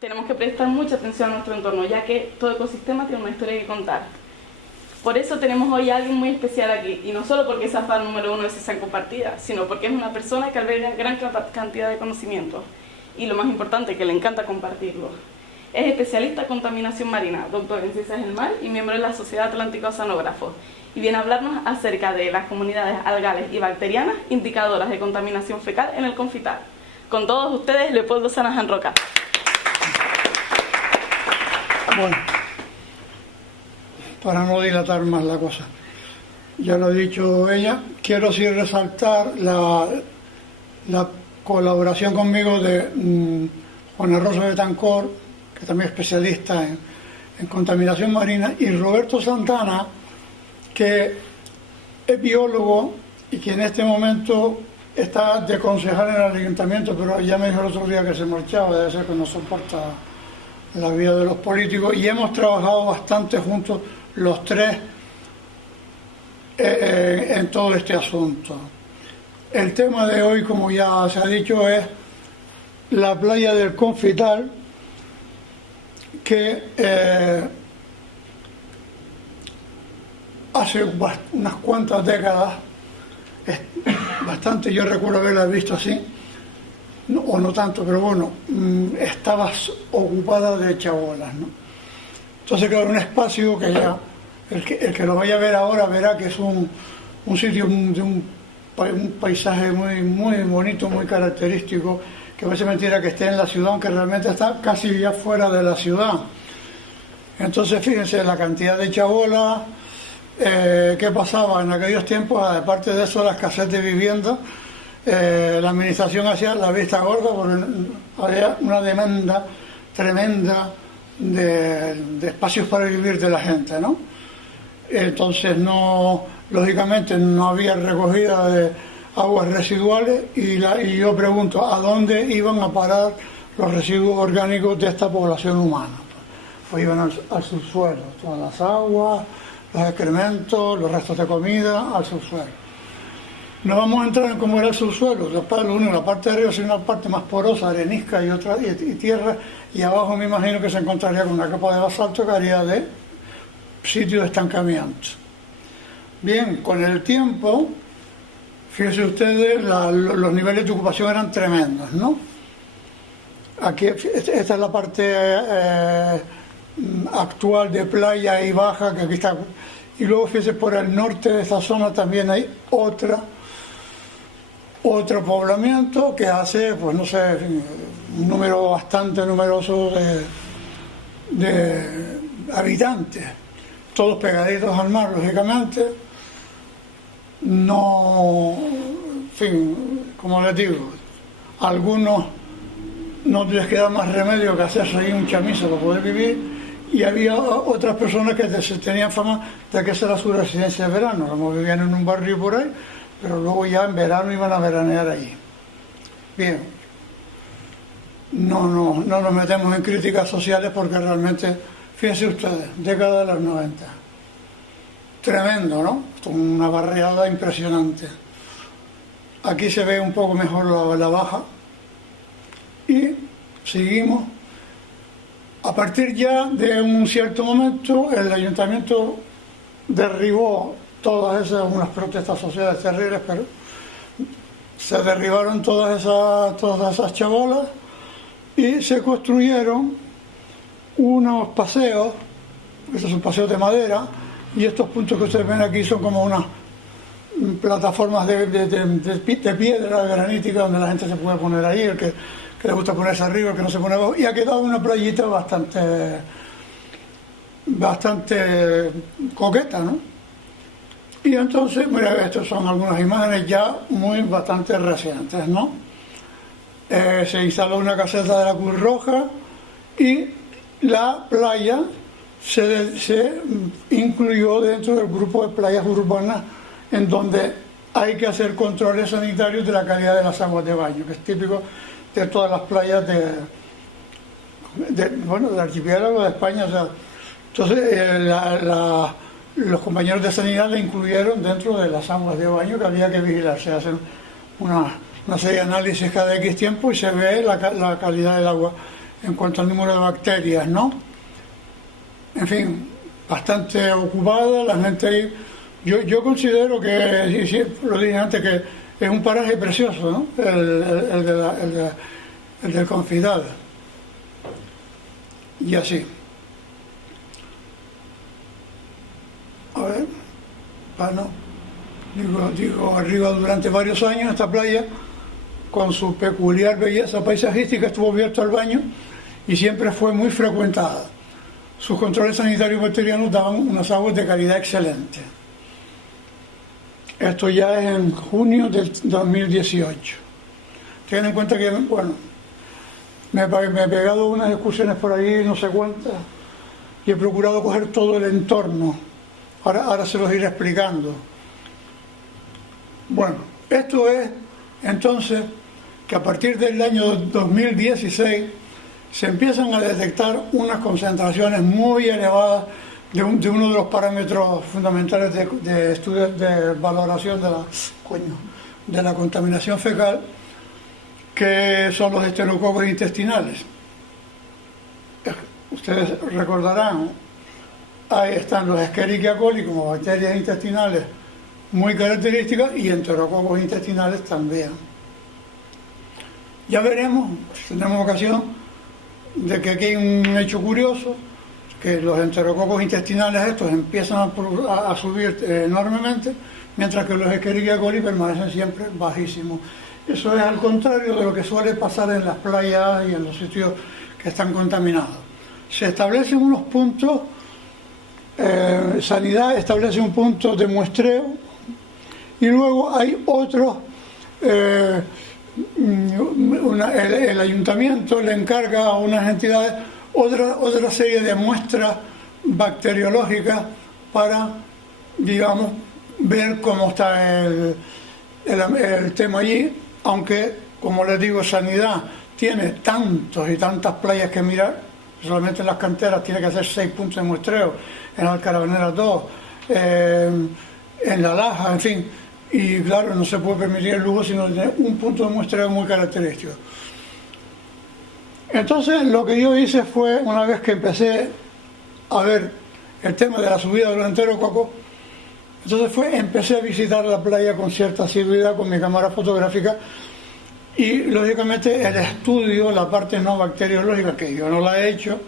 Tenemos que prestar mucha atención a nuestro entorno, ya que todo ecosistema tiene una historia que contar. Por eso tenemos hoy a alguien muy especial aquí, y no solo porque es fan número 1 de CESAN Compartida, sino porque es una persona que alberga gran cantidad de conocimientos, y lo más importante, que le encanta compartirlo. Es especialista en contaminación marina, doctor en ciencias del mar y miembro de la Sociedad Atlántica Oceanógrafos, y viene a hablarnos acerca de las comunidades algales y bacterianas indicadoras de contaminación fecal en el Confitar. Con todos ustedes, Leopoldo Sanahan Roca. Bueno, para no dilatar más la cosa, ya lo ha dicho ella, quiero sí resaltar la colaboración conmigo de Juana Rosa Betancor, que también es especialista en contaminación marina, y Roberto Santana, que es biólogo y que en este momento está de concejal en el ayuntamiento, pero ya me dijo el otro día que se marchaba, debe ser que no soporta la vida de los políticos, y hemos trabajado bastante juntos los tres en todo este asunto. El tema de hoy, como ya se ha dicho, es la playa del Confitar, que hace unas cuantas décadas, bastante, yo recuerdo haberla visto así, no, o no tanto, pero bueno, estaba ocupada de chabolas, ¿no? Entonces, claro, un espacio que ya, el que lo vaya a ver ahora verá que es un sitio de un paisaje muy bonito, muy característico, que parece mentira que esté en la ciudad, aunque realmente está casi ya fuera de la ciudad. Entonces, fíjense la cantidad de chabolas. ¿Qué pasaba en aquellos tiempos? Aparte de eso, la escasez de vivienda, la administración hacía la vista gorda porque había una demanda tremenda de espacios para vivir de la gente, ¿no? Entonces, lógicamente no había recogida de aguas residuales, y yo pregunto, ¿a dónde iban a parar los residuos orgánicos de esta población humana? Pues iban al subsuelo, todas las aguas, los excrementos, los restos de comida, al subsuelo. No vamos a entrar en cómo era el subsuelo. La parte de arriba es una parte más porosa, arenisca y tierra, y abajo me imagino que se encontraría con una capa de basalto que haría de sitio de estancamiento. Bien, con el tiempo, fíjense ustedes, los niveles de ocupación eran tremendos, ¿no? Aquí, esta es la parte actual de playa y baja, que aquí está. Y luego, fíjense, por el norte de esta zona también hay otro poblamiento que hace, pues no sé, un número bastante numeroso de habitantes, todos pegaditos al mar, lógicamente. No, en fin, como les digo, a algunos no les queda más remedio que hacerse ahí un chamizo para poder vivir, y había otras personas que tenían fama de que esa era su residencia de verano, como vivían en un barrio por ahí, pero luego ya en verano iban a veranear allí. Bien, no nos metemos en críticas sociales porque realmente, fíjense ustedes, década de los 90. Tremendo, ¿no? Una barriada impresionante. Aquí se ve un poco mejor la baja. Y seguimos. A partir ya de un cierto momento, el ayuntamiento derribó unas protestas sociales terribles, pero se derribaron todas esas chabolas y se construyeron unos paseos. Estos son paseos de madera, y estos puntos que ustedes ven aquí son como unas plataformas de piedra granítica donde la gente se puede poner ahí, el que le gusta ponerse arriba, el que no se pone abajo, y ha quedado una playita bastante coqueta, ¿no? Y entonces, mira, estas son algunas imágenes ya bastante recientes, ¿no? Se instaló una caseta de la Cruz Roja, y la playa se incluyó dentro del grupo de playas urbanas en donde hay que hacer controles sanitarios de la calidad de las aguas de baño, que es típico de todas las playas del archipiélago de España. O sea, entonces los compañeros de sanidad la incluyeron dentro de las aguas de baño que había que vigilar. Se hacen una serie de análisis cada X tiempo y se ve la calidad del agua en cuanto al número de bacterias, ¿no? En fin, bastante ocupada la gente ahí. Yo considero que, sí, lo dije antes, que es un paraje precioso, ¿no? El del Confidal. Y así. A ver, digo, arriba durante varios años esta playa, con su peculiar belleza paisajística, estuvo abierto al baño y siempre fue muy frecuentada. Sus controles sanitarios bacterianos daban unas aguas de calidad excelente. Esto ya es en junio del 2018. Ten en cuenta que, bueno, me he pegado unas excursiones por ahí, no sé cuántas, y he procurado coger todo el entorno. Ahora se los iré explicando. Bueno, esto es entonces que a partir del año 2016 se empiezan a detectar unas concentraciones muy elevadas de uno de los parámetros fundamentales de estudios de valoración de la contaminación fecal, que son los estenococos intestinales. Ustedes recordarán, ahí están los Escherichia coli como bacterias intestinales muy características y enterococos intestinales también. Ya veremos, si tenemos ocasión, de que aquí hay un hecho curioso, que los enterococos intestinales estos empiezan a subir enormemente, mientras que los Escherichia coli permanecen siempre bajísimos. Eso es al contrario de lo que suele pasar en las playas y en los sitios que están contaminados. Se establecen unos puntos, Sanidad establece un punto de muestreo y luego hay otros, el ayuntamiento le encarga a unas entidades otra serie de muestras bacteriológicas para, digamos, ver cómo está el tema allí, aunque, como les digo, Sanidad tiene tantos y tantas playas que mirar, solamente en las canteras tiene que hacer 6 puntos de muestreo, en Alcarabanera 2, en La Laja, en fin, y claro, no se puede permitir el lujo sino tener un punto de muestreo muy característico. Entonces lo que yo hice fue, una vez que empecé a ver el tema de la subida de los enterococos, empecé a visitar la playa con cierta asiduidad con mi cámara fotográfica y lógicamente el estudio, la parte no bacteriológica, que yo no la he hecho,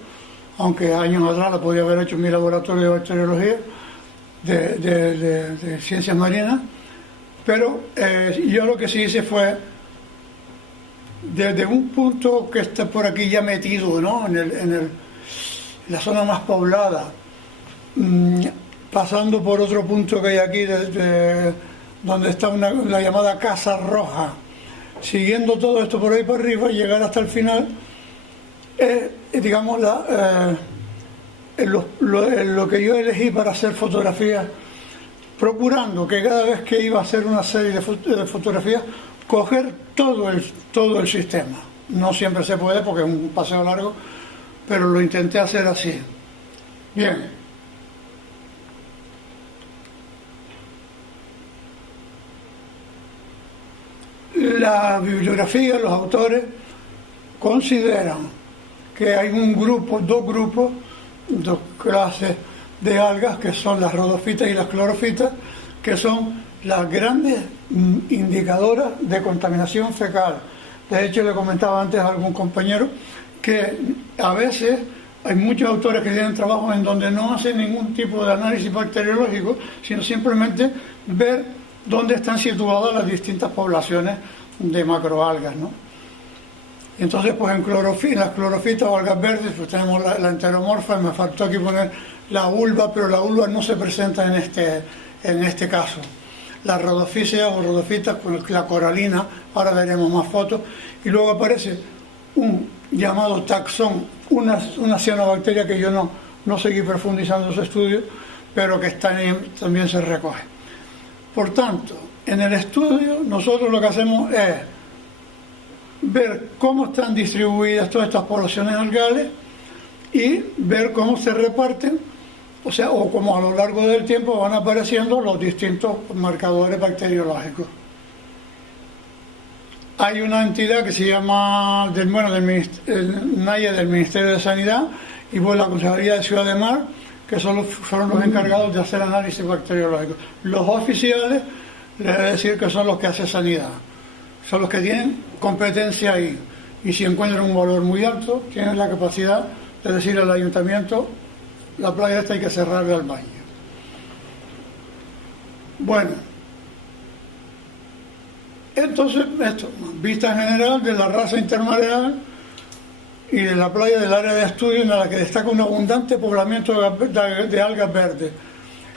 aunque años atrás la podía haber hecho en mi laboratorio de bacteriología de ciencias marinas, pero yo lo que sí hice fue, desde un punto que está por aquí ya metido, ¿no? en la zona más poblada, pasando por otro punto que hay aquí, donde está la llamada Casa Roja, siguiendo todo esto por ahí para arriba y llegar hasta el final, digamos, lo que yo elegí para hacer fotografías, procurando que cada vez que iba a hacer una serie de fotografías, coger todo el sistema. No siempre se puede porque es un paseo largo, pero lo intenté hacer así. Bien. La bibliografía, los autores consideran que hay dos clases de algas, que son las rodofitas y las clorofitas, que son las grandes indicadoras de contaminación fecal. De hecho, le comentaba antes a algún compañero que a veces hay muchos autores que tienen trabajos en donde no hacen ningún tipo de análisis bacteriológico, sino simplemente ver dónde están situadas las distintas poblaciones de macroalgas, ¿no? Entonces, pues en las clorofitas o algas verdes, pues tenemos la enteromorfa, me faltó aquí poner la vulva, pero la vulva no se presenta en este caso. Las rodofíceas o rodofitas con la coralina, ahora veremos más fotos, y luego aparece un llamado taxón, una cianobacteria que yo no seguí profundizando su estudio, pero que también se recoge. Por tanto, en el estudio nosotros lo que hacemos es ver cómo están distribuidas todas estas poblaciones algales y ver cómo se reparten, o cómo a lo largo del tiempo van apareciendo los distintos marcadores bacteriológicos. hay una entidad que se llama, del NAIE del Ministerio de Sanidad, y la Consejería de Ciudad de Mar, que fueron los encargados de hacer análisis bacteriológicos. Los oficiales, les voy a decir que son los que hacen sanidad, son los que tienen competencia ahí, y si encuentran un valor muy alto, tienen la capacidad de decir al ayuntamiento, la playa esta hay que cerrarle al baño. Bueno, entonces esto, vista general de la raza intermareal y de la playa del área de estudio, en la que destaca un abundante poblamiento de algas verdes.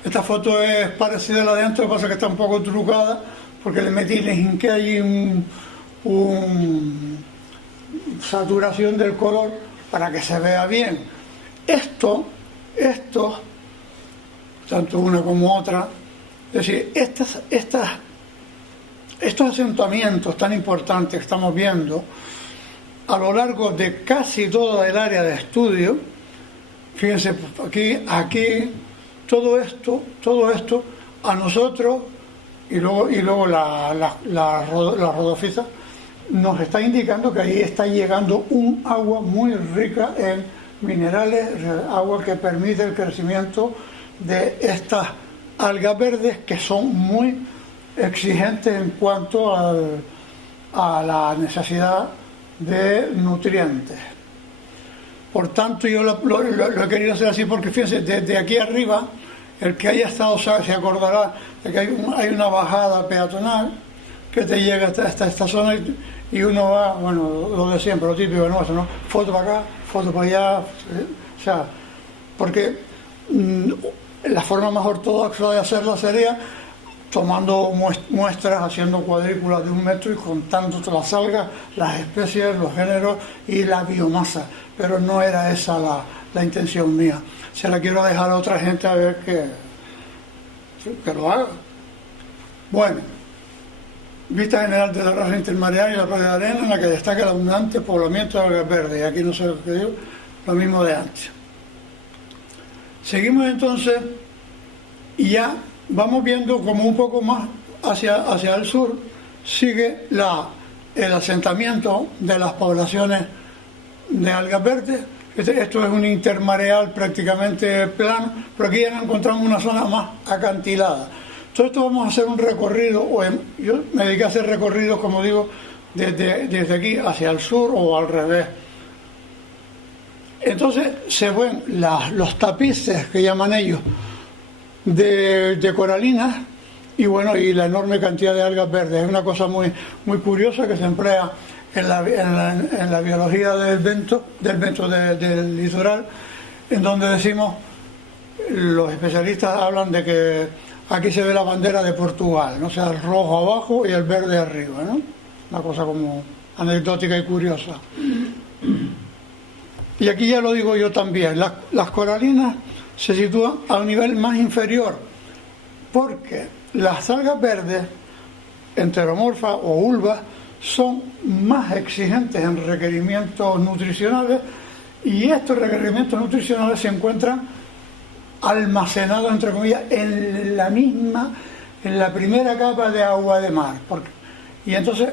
Esta foto es parecida a la de antes, lo que pasa es que está un poco trucada, porque le hinqué allí un saturación del color para que se vea bien. Esto, tanto una como otra, es decir, estos asentamientos tan importantes que estamos viendo a lo largo de casi toda el área de estudio, fíjense, aquí, todo esto a nosotros y luego la rodophyta nos está indicando que ahí está llegando un agua muy rica en minerales, agua que permite el crecimiento de estas algas verdes que son muy exigentes en cuanto a la necesidad de nutrientes. Por tanto, yo lo he querido hacer así porque, fíjense, desde aquí arriba, el que haya estado se acordará de que hay una bajada peatonal que te llega hasta esta zona y uno va, bueno, lo de siempre, lo típico nuestro, ¿no? Foto para acá, foto para allá, o sea, porque la forma más ortodoxa de hacerla sería tomando muestras, haciendo cuadrículas de 1 metro y contando todas las algas, las especies, los géneros y la biomasa. Pero no era esa la intención mía. Se la quiero dejar a otra gente a ver que lo haga. Bueno, vista general de la raza intermareal y la playa de arena, en la que destaca el abundante poblamiento de algas verdes. Y aquí no sé lo que digo, lo mismo de antes. Seguimos entonces y ya vamos viendo como un poco más hacia el sur sigue el asentamiento de las poblaciones de algas verdes. Esto es un intermareal prácticamente plano, pero aquí ya encontramos una zona más acantilada. Todo esto vamos a hacer un recorrido, yo me dediqué a hacer recorridos, como digo, desde aquí hacia el sur o al revés. Entonces se ven los tapices que llaman ellos de coralinas y bueno, y la enorme cantidad de algas verdes. Es una cosa muy, muy curiosa que se emplea en la biología del litoral, en donde decimos, los especialistas hablan de que aquí se ve la bandera de Portugal, ¿no? O sea, el rojo abajo y el verde arriba, ¿no? Una cosa como anecdótica y curiosa. Y aquí ya lo digo yo también, las coralinas se sitúan a un nivel más inferior, porque las algas verdes, enteromorfas o ulvas, son más exigentes en requerimientos nutricionales, y estos requerimientos nutricionales se encuentran almacenados, entre comillas, en la primera capa de agua de mar. Y entonces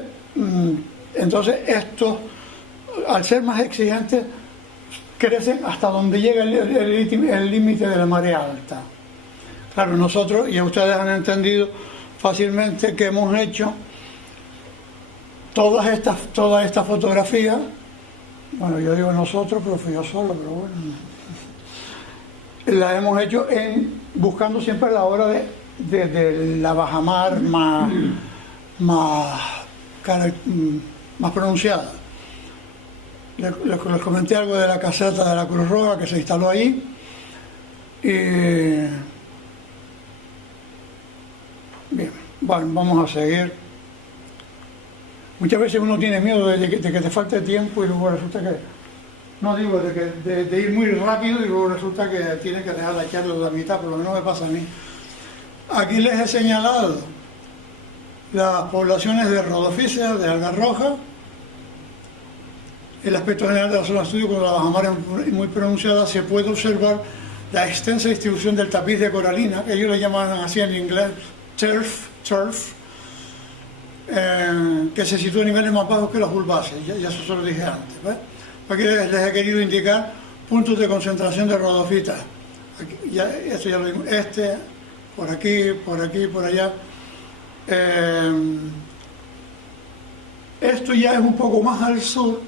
estos, al ser más exigentes, crecen hasta donde llega el límite de la marea alta. Claro, nosotros, y ustedes han entendido fácilmente que hemos hecho todas estas fotografías, bueno, yo digo nosotros, pero fui yo solo, pero bueno, las hemos hecho buscando siempre la hora de la bajamar más pronunciada. Les comenté algo de la caseta de la Cruz Roja que se instaló ahí. Bien, bueno, vamos a seguir. Muchas veces uno tiene miedo de que te falte tiempo y luego resulta que, no digo de ir muy rápido y luego resulta que tiene que dejar la charla de la mitad, por lo menos me pasa a mí. Aquí les he señalado las poblaciones de rodophyceas, de algas rojas. El aspecto general de la zona de estudio, cuando la bajamar es muy pronunciada, se puede observar la extensa distribución del tapiz de coralina, que ellos le llaman así en inglés turf, que se sitúa a niveles más bajos que las bulbáceas, ya eso se lo dije antes. ¿Ves? Aquí les he querido indicar puntos de concentración de rodofitas. Aquí, esto ya lo vimos, por aquí, por allá. Esto ya es un poco más al sur,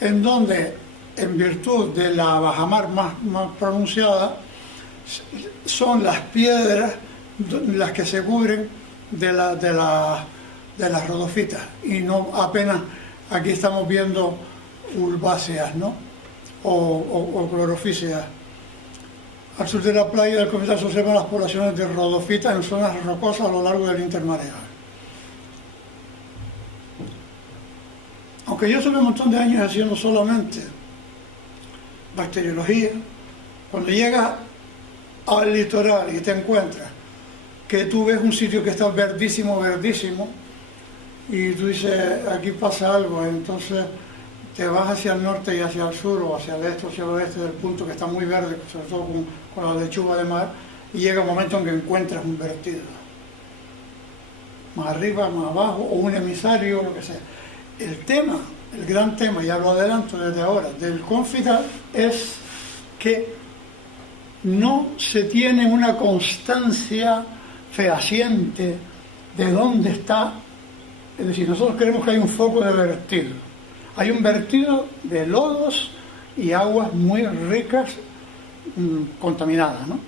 en donde, en virtud de la bajamar más pronunciada, son las piedras las que se cubren de las rodofitas, y no apenas aquí estamos viendo bulbáceas, ¿no? o clorofíceas. Al sur de la playa del Confidal se observan las poblaciones de rodofitas en zonas rocosas a lo largo del intermareal. Aunque yo estuve un montón de años haciendo solamente bacteriología, cuando llegas al litoral y te encuentras que tú ves un sitio que está verdísimo, y tú dices, aquí pasa algo, entonces te vas hacia el norte y hacia el sur, o hacia el este o hacia el oeste del punto que está muy verde, sobre todo con la lechuga de mar, y llega un momento en que encuentras un vertido. Más arriba, más abajo, o un emisario, lo que sea. El tema, el gran tema, ya lo adelanto desde ahora, del Confidal es que no se tiene una constancia fehaciente de dónde está. Es decir, nosotros creemos que hay un foco de vertido. Hay un vertido de lodos y aguas muy ricas, contaminadas, ¿no?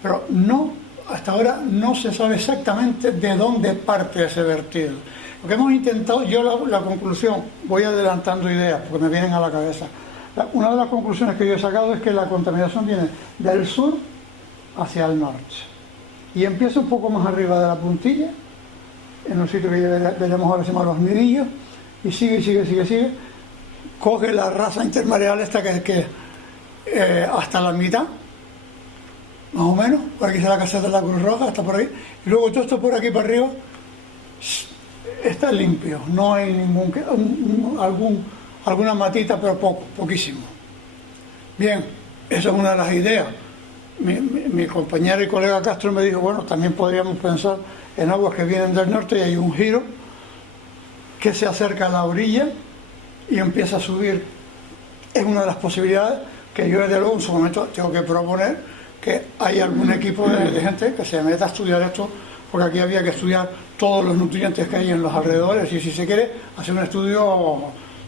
Pero no, hasta ahora no se sabe exactamente de dónde parte ese vertido. Lo que hemos intentado, yo la conclusión, voy adelantando ideas porque me vienen a la cabeza. Una de las conclusiones que yo he sacado es que la contaminación viene del sur hacia el norte. Y empieza un poco más arriba de la puntilla, en un sitio que veremos ahora, se llama Los Nidillos, y sigue, coge la raza intermareal esta que hasta la mitad, más o menos, por aquí está la caseta de la Cruz Roja, hasta por ahí, y luego todo esto por aquí para arriba está limpio, no hay alguna matita, pero poquísimo. Bien, esa es una de las ideas. Mi compañero y colega Castro me dijo, bueno, también podríamos pensar en aguas que vienen del norte, y hay un giro que se acerca a la orilla y empieza a subir. Es una de las posibilidades que yo desde luego en su momento tengo que proponer, que hay algún equipo de gente que se meta a estudiar esto, porque aquí había que estudiar todos los nutrientes que hay en los alrededores, y si se quiere hacer un estudio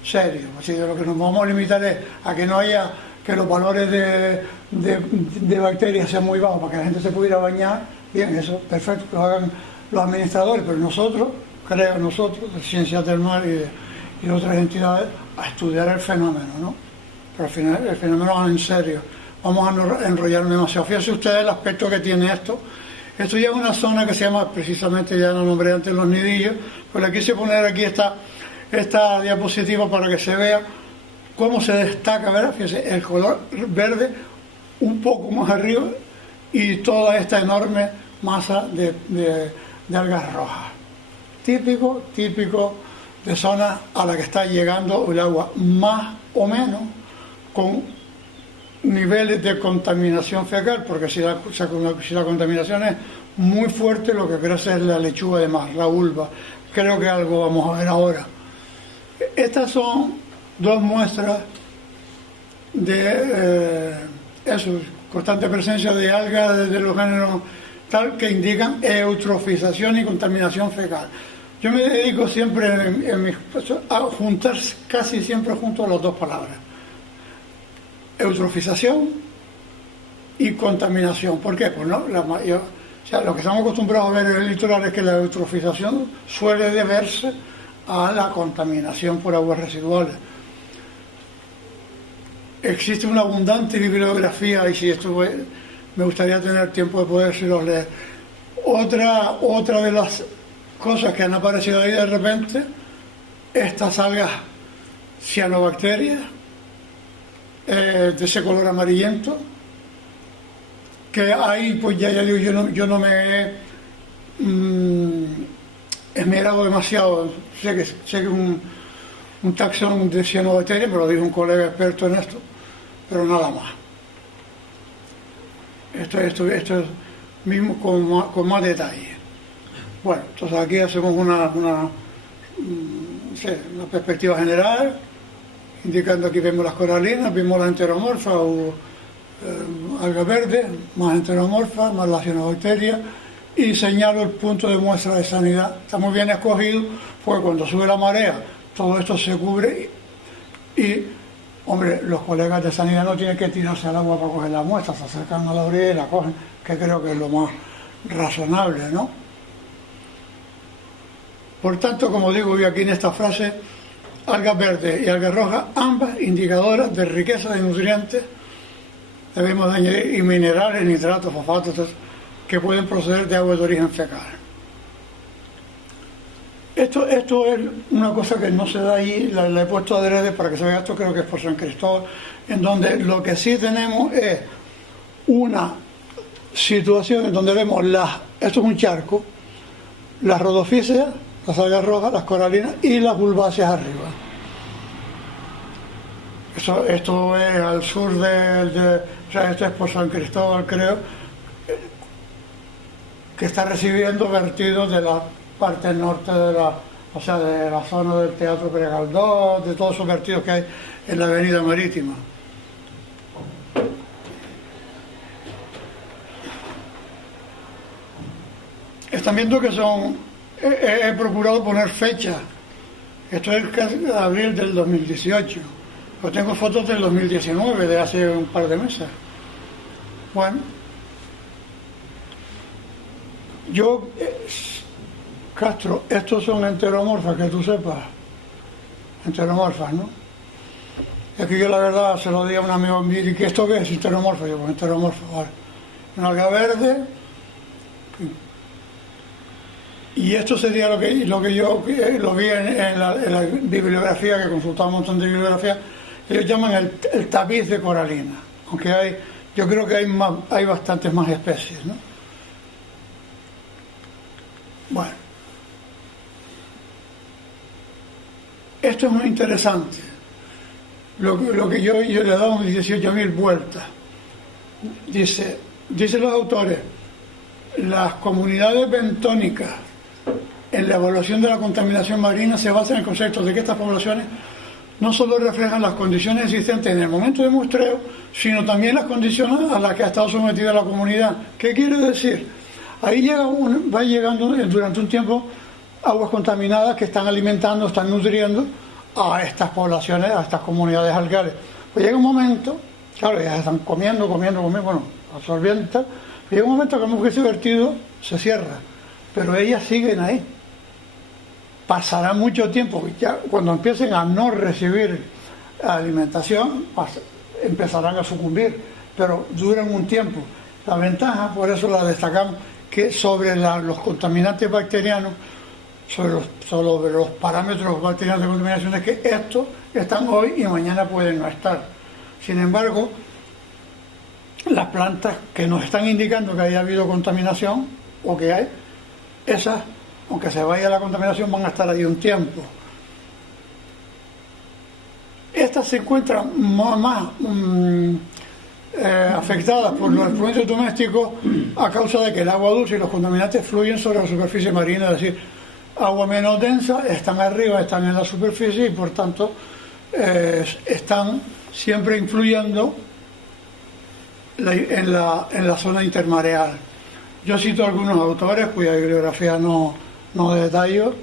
serio. Así que lo que nos vamos a limitar es a que no haya, que los valores de bacterias sean muy bajos para que la gente se pudiera bañar. Bien, eso perfecto, que lo hagan los administradores, pero nosotros, de Ciencias del Mar y de otras entidades, a estudiar el fenómeno, ¿no? Pero al final el fenómeno va en serio. Vamos a no enrollarme demasiado. Fíjense ustedes el aspecto que tiene esto. Esto ya es una zona que se llama, precisamente ya lo nombré antes, Los Nidillos, pues le quise poner aquí esta diapositiva para que se vea cómo se destaca, ¿verdad? Fíjense, el color verde un poco más arriba y toda esta enorme masa de algas rojas. Típico de zona a la que está llegando el agua, más o menos con niveles de contaminación fecal, porque si la contaminación es muy fuerte, lo que crece es la lechuga de mar, la vulva. Creo que algo vamos a ver ahora. Estas son dos muestras de constante presencia de algas de los géneros tal que indican eutrofización y contaminación fecal. Yo me dedico siempre a juntar casi siempre junto a las dos palabras: eutrofización y contaminación. ¿Por qué? Pues no, lo que estamos acostumbrados a ver en el litoral es que la eutrofización suele deberse a la contaminación por aguas residuales. Existe una abundante bibliografía, y si esto me gustaría tener tiempo de podérselos leer. Otra de las cosas que han aparecido ahí de repente, estas algas cianobacterias, de ese color amarillento, que ahí pues ya digo, yo no me he esmerado demasiado. Sé que es un taxón de cianobacterias, pero lo dijo un colega experto en esto, pero nada más. Esto es mismo con más detalle. Bueno, entonces aquí hacemos sí, una perspectiva general, indicando aquí vemos las coralinas, vemos las enteromorfas o algas verdes, más enteromorfas, más las cianobacterias, y señalo el punto de muestra de sanidad. Está muy bien escogido, porque cuando sube la marea, todo esto se cubre y, hombre, los colegas de sanidad no tienen que tirarse al agua para coger la muestra, se acercan a la orilla y la cogen, que creo que es lo más razonable, ¿no? Por tanto, como digo yo aquí en esta frase, algas verdes y algas rojas, ambas indicadoras de riqueza de nutrientes, debemos de añadir, y minerales, nitratos, fosfatos, que pueden proceder de agua de origen fecal. Esto es una cosa que no se da ahí, la he puesto adrede para que se vea. Esto creo que es por San Cristóbal, en donde lo que sí tenemos es una situación en donde vemos esto es un charco, las rodopíceas, las algas rojas, las coralinas y las bulbáceas arriba. Esto es al sur o sea, esto es por San Cristóbal, creo, que está recibiendo vertidos de la parte norte de la zona del Teatro Pere Galdós, de todos esos vertidos que hay en la avenida Marítima. Están viendo que he procurado poner fecha. Esto es el de abril del 2018. Yo tengo fotos del 2019, de hace un par de meses. Bueno, Castro, estos son enteromorfas, que tú sepas. Enteromorfas, ¿no? Es que yo la verdad se lo di a un amigo mío, ¿y que esto qué es? Enteromorfa. Yo, pues enteromorfa, vale. Una alga verde. Y esto sería lo que yo lo vi en la bibliografía, que consultaba un montón de bibliografía. Ellos llaman el tapiz de coralina, aunque yo creo que hay bastantes más especies, ¿no? Bueno, esto es muy interesante. Lo que yo le he dado 18.000 vueltas. Dicen los autores, las comunidades bentónicas en la evaluación de la contaminación marina se basan en el concepto de que estas poblaciones no solo reflejan las condiciones existentes en el momento de muestreo, sino también las condiciones a las que ha estado sometida la comunidad. ¿Qué quiere decir? Ahí va llegando durante un tiempo aguas contaminadas que están alimentando, están nutriendo a estas poblaciones, a estas comunidades algales. Pues llega un momento, claro, ya están comiendo, bueno, absorbiendo y tal, pero llega un momento que ese vertido se cierra, pero ellas siguen ahí. Pasará mucho tiempo, ya cuando empiecen a no recibir alimentación, empezarán a sucumbir, pero duran un tiempo. La ventaja, por eso la destacamos, que sobre los contaminantes bacterianos, sobre los parámetros bacterianos de contaminación, es que estos están hoy y mañana pueden no estar. Sin embargo, las plantas que nos están indicando que haya habido contaminación, o que hay, esas, aunque se vaya la contaminación, van a estar ahí un tiempo. Estas se encuentran más afectadas por los efluentes domésticos a causa de que el agua dulce y los contaminantes fluyen sobre la superficie marina, es decir, agua menos densa, están arriba, están en la superficie y por tanto están siempre influyendo en la zona intermareal. Yo cito algunos autores cuya bibliografía no detallo.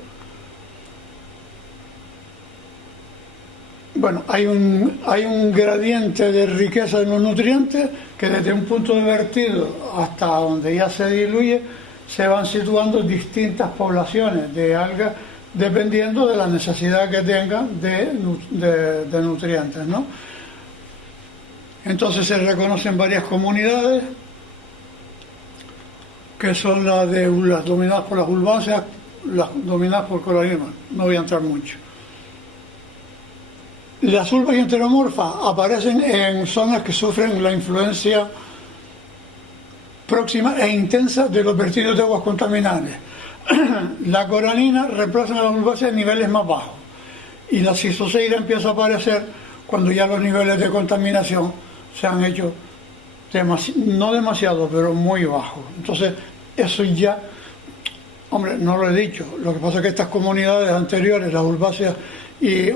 Bueno, hay un gradiente de riqueza de los nutrientes que desde un punto de vertido hasta donde ya se diluye se van situando distintas poblaciones de algas dependiendo de la necesidad que tengan de nutrientes, ¿no? Entonces se reconocen varias comunidades que son las dominadas por las bulbáceas, las dominadas por coralinas. No voy a entrar mucho. Las ulvas y enteromorfas aparecen en zonas que sufren la influencia próxima e intensa de los vertidos de aguas contaminantes. La coralina reemplaza a las bulbáceas en niveles más bajos y la cistoceira empieza a aparecer cuando ya los niveles de contaminación se han hecho no demasiado, pero muy bajos. Entonces eso ya Hombre, no lo he dicho. Lo que pasa es que estas comunidades anteriores, las urbáceas,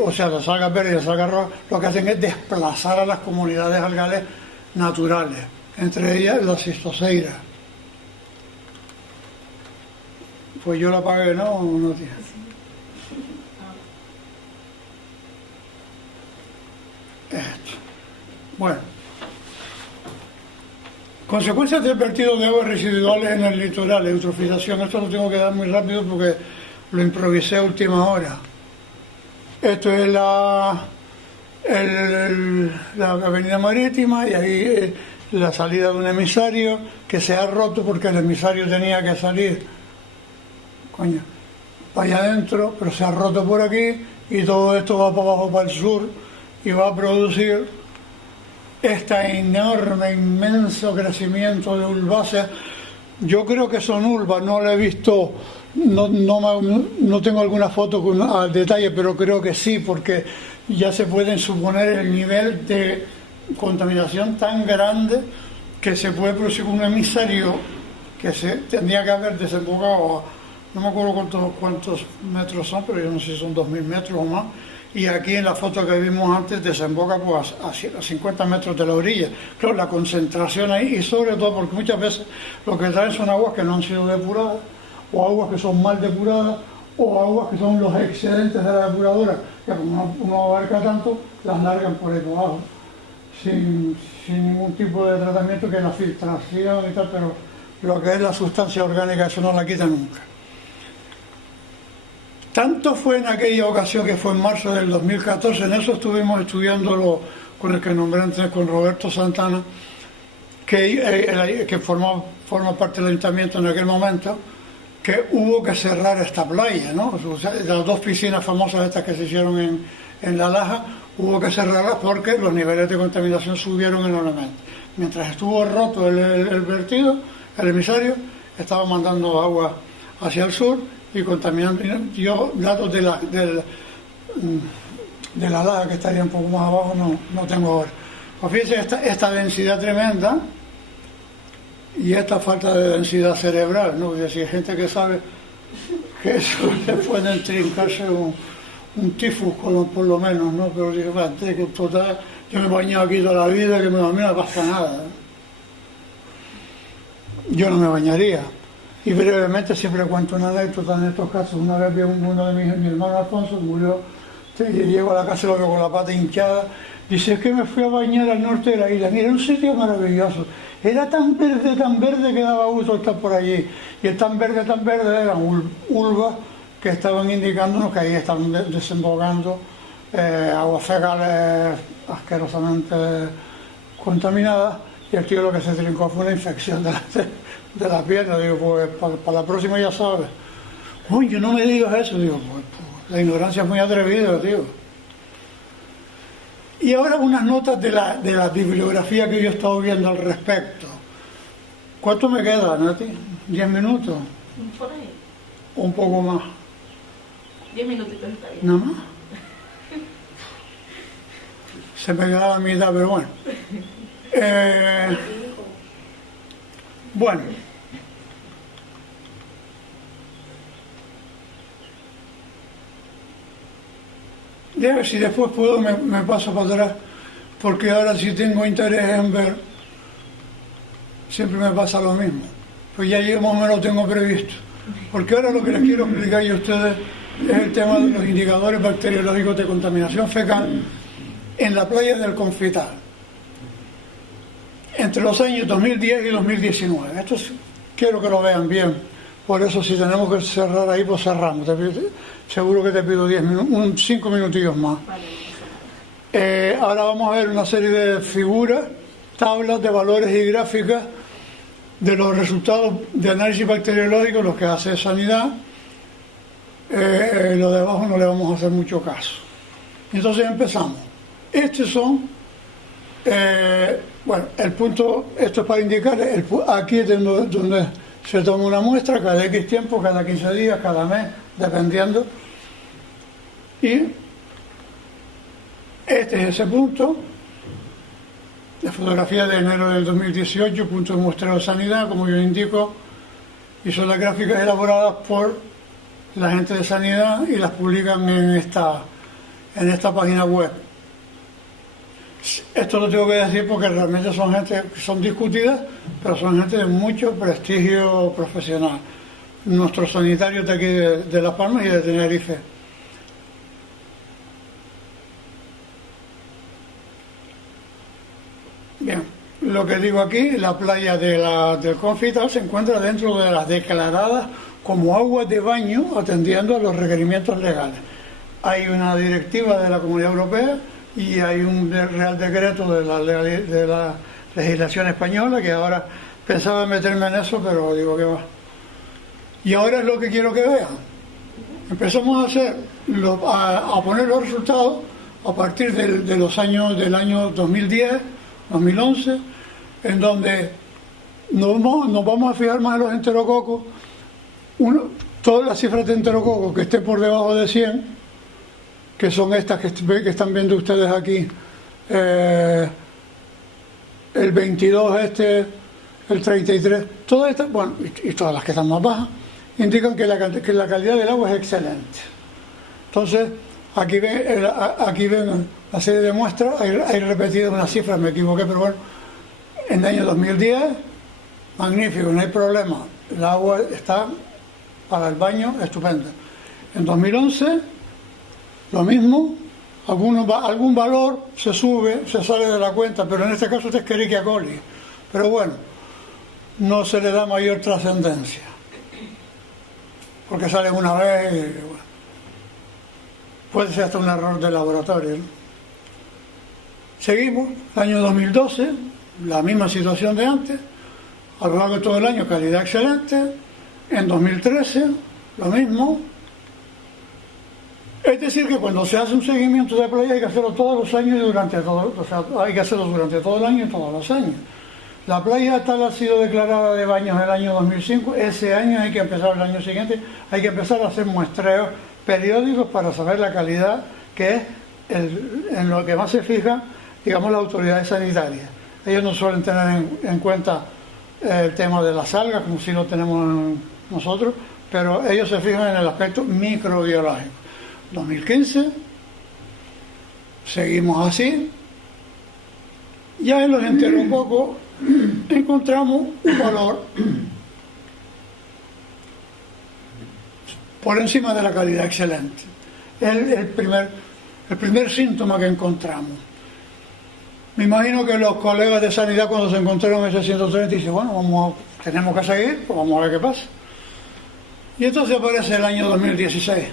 o sea, las algas verdes y las algas rojas, lo que hacen es desplazar a las comunidades algales naturales, entre ellas la cistoceira. Pues yo la pagué, ¿no? No, tío. Esto. Bueno. Consecuencias del vertido de aguas residuales en el litoral, eutrofización. Esto lo tengo que dar muy rápido porque lo improvisé a última hora. Esto es la avenida marítima y ahí la salida de un emisario que se ha roto porque el emisario tenía que salir, coño, para allá adentro, pero se ha roto por aquí y todo esto va para abajo, para el sur, y va a producir este enorme, inmenso crecimiento de urbáceas. Yo creo que son urbas, no lo he visto, no tengo alguna foto al detalle, pero creo que sí, porque ya se pueden suponer el nivel de contaminación tan grande que se puede producir un emisario que se tendría que haber desembocado, no me acuerdo cuántos metros son, pero yo no sé si son 2000 metros o más. Y aquí en la foto que vimos antes desemboca pues, a 50 metros de la orilla. Claro, la concentración ahí, y sobre todo porque muchas veces lo que traen son aguas que no han sido depuradas, o aguas que son mal depuradas, o aguas que son los excedentes de la depuradora, que como no abarca tanto, las largan por ahí por abajo, sin ningún tipo de tratamiento, que la filtración y tal, pero lo que es la sustancia orgánica, eso no la quita nunca. Tanto fue en aquella ocasión, que fue en marzo del 2014, en eso estuvimos estudiándolo con el que nombré antes, con Roberto Santana, que forma parte del ayuntamiento en aquel momento, que hubo que cerrar esta playa, ¿no? O sea, las dos piscinas famosas estas que se hicieron en La Laja, hubo que cerrarlas porque los niveles de contaminación subieron enormemente. Mientras estuvo roto el vertido, el emisario estaba mandando agua hacia el sur y contaminando. Yo datos de la Laja, que estaría un poco más abajo, no tengo ahora. Pues fíjense esta densidad tremenda y esta falta de densidad cerebral, ¿no? Porque si hay gente que sabe que eso le puede entrincarse un tifus por lo menos, ¿no? Pero digo, que total, yo me he bañado aquí toda la vida, que a mí no me pasa nada. Yo no me bañaría. Y brevemente siempre cuento una anécdota en estos casos. Una vez vi uno de mi hermano Alfonso, murió, y llego a la casa y lo veo con la pata hinchada. Dice, es que me fui a bañar al norte de la isla. Mira, un sitio maravilloso. Era tan verde que daba gusto estar por allí. Y el tan verde eran urbas que estaban indicándonos que ahí estaban desembocando aguas fecales asquerosamente contaminadas. Y el tío lo que se trincó fue una infección de la pierna. Digo, pues para la próxima ya sabes. Oye, no me digas eso. Digo, pues la ignorancia es muy atrevida, tío. Y ahora unas notas de la bibliografía que yo he estado viendo al respecto. ¿Cuánto me queda, Nati? ¿10 minutos? Por ahí. Un poco más. 10 minutitos está bien. ¿Nada más? Se me queda la mitad, pero bueno. Bueno. A ver si después puedo, me paso para atrás, porque ahora si tengo interés en ver, siempre me pasa lo mismo. Pues ya yo más o menos lo tengo previsto. Porque ahora lo que les quiero explicar yo a ustedes es el tema de los indicadores bacteriológicos de contaminación fecal en la playa del Confital, entre los años 2010 y 2019. Esto quiero que lo vean bien. Por eso si tenemos que cerrar ahí, pues cerramos. Seguro que te pido 5 minutillos más. Ahora vamos a ver una serie de figuras, tablas de valores y gráficas de los resultados de análisis bacteriológico, los que hace Sanidad. Lo de abajo no le vamos a hacer mucho caso. Entonces empezamos. Estos son, bueno, el punto, esto es para indicar, aquí es donde se toma una muestra cada X tiempo, cada 15 días, cada mes, dependiendo. Y este es ese punto, la fotografía de enero del 2018, punto de muestreo de Sanidad, como yo indico, y son las gráficas elaboradas por la gente de sanidad y las publican en esta página web. Esto lo tengo que decir porque realmente son gente que son discutidas, pero son gente de mucho prestigio profesional. Nuestros sanitarios de aquí de Las Palmas y de Tenerife. Bien, lo que digo aquí, la playa del Confital se encuentra dentro de las declaradas como aguas de baño atendiendo a los requerimientos legales. Hay una directiva de la Comunidad Europea y hay un Real Decreto de la legislación española, que ahora pensaba meterme en eso, pero digo que va. Y ahora es lo que quiero que vean. Empezamos a poner los resultados a partir del año 2010, 2011, en donde nos vamos a fijar más en los enterococos. Todas las cifras de enterococos que estén por debajo de 100, que son estas que están viendo ustedes aquí, el 22 el 33, todas estas, bueno, y todas las que están más bajas, indican que la calidad del agua es excelente. Entonces, aquí ven la serie de muestras, hay repetido unas cifras, me equivoqué, pero bueno, en el año 2010, magnífico, no hay problema, el agua está para el baño estupenda. En 2011, lo mismo, algún valor se sube, se sale de la cuenta, pero en este caso es Escherichia coli. Pero bueno, no se le da mayor trascendencia, porque sale una vez y bueno, puede ser hasta un error de laboratorio, ¿no? Seguimos, el año 2012, la misma situación de antes, a lo largo de todo el año calidad excelente, en 2013 lo mismo. Es decir, que cuando se hace un seguimiento de playa hay que hacerlo todos los años y hay que hacerlo durante todo el año y todos los años. La playa tal ha sido declarada de baños en el año 2005, ese año hay que empezar, el año siguiente, hay que empezar a hacer muestreos periódicos para saber la calidad, que es en lo que más se fija, digamos, las autoridades sanitarias. Ellos no suelen tener en cuenta el tema de las algas, como si lo tenemos nosotros, pero ellos se fijan en el aspecto microbiológico. 2015, seguimos así. Ya en los enterococos encontramos un valor por encima de la calidad excelente. El primer síntoma que encontramos. Me imagino que los colegas de sanidad, cuando se encontraron ese 130, dicen, bueno, tenemos que seguir, pues vamos a ver qué pasa. Y entonces aparece el año 2016.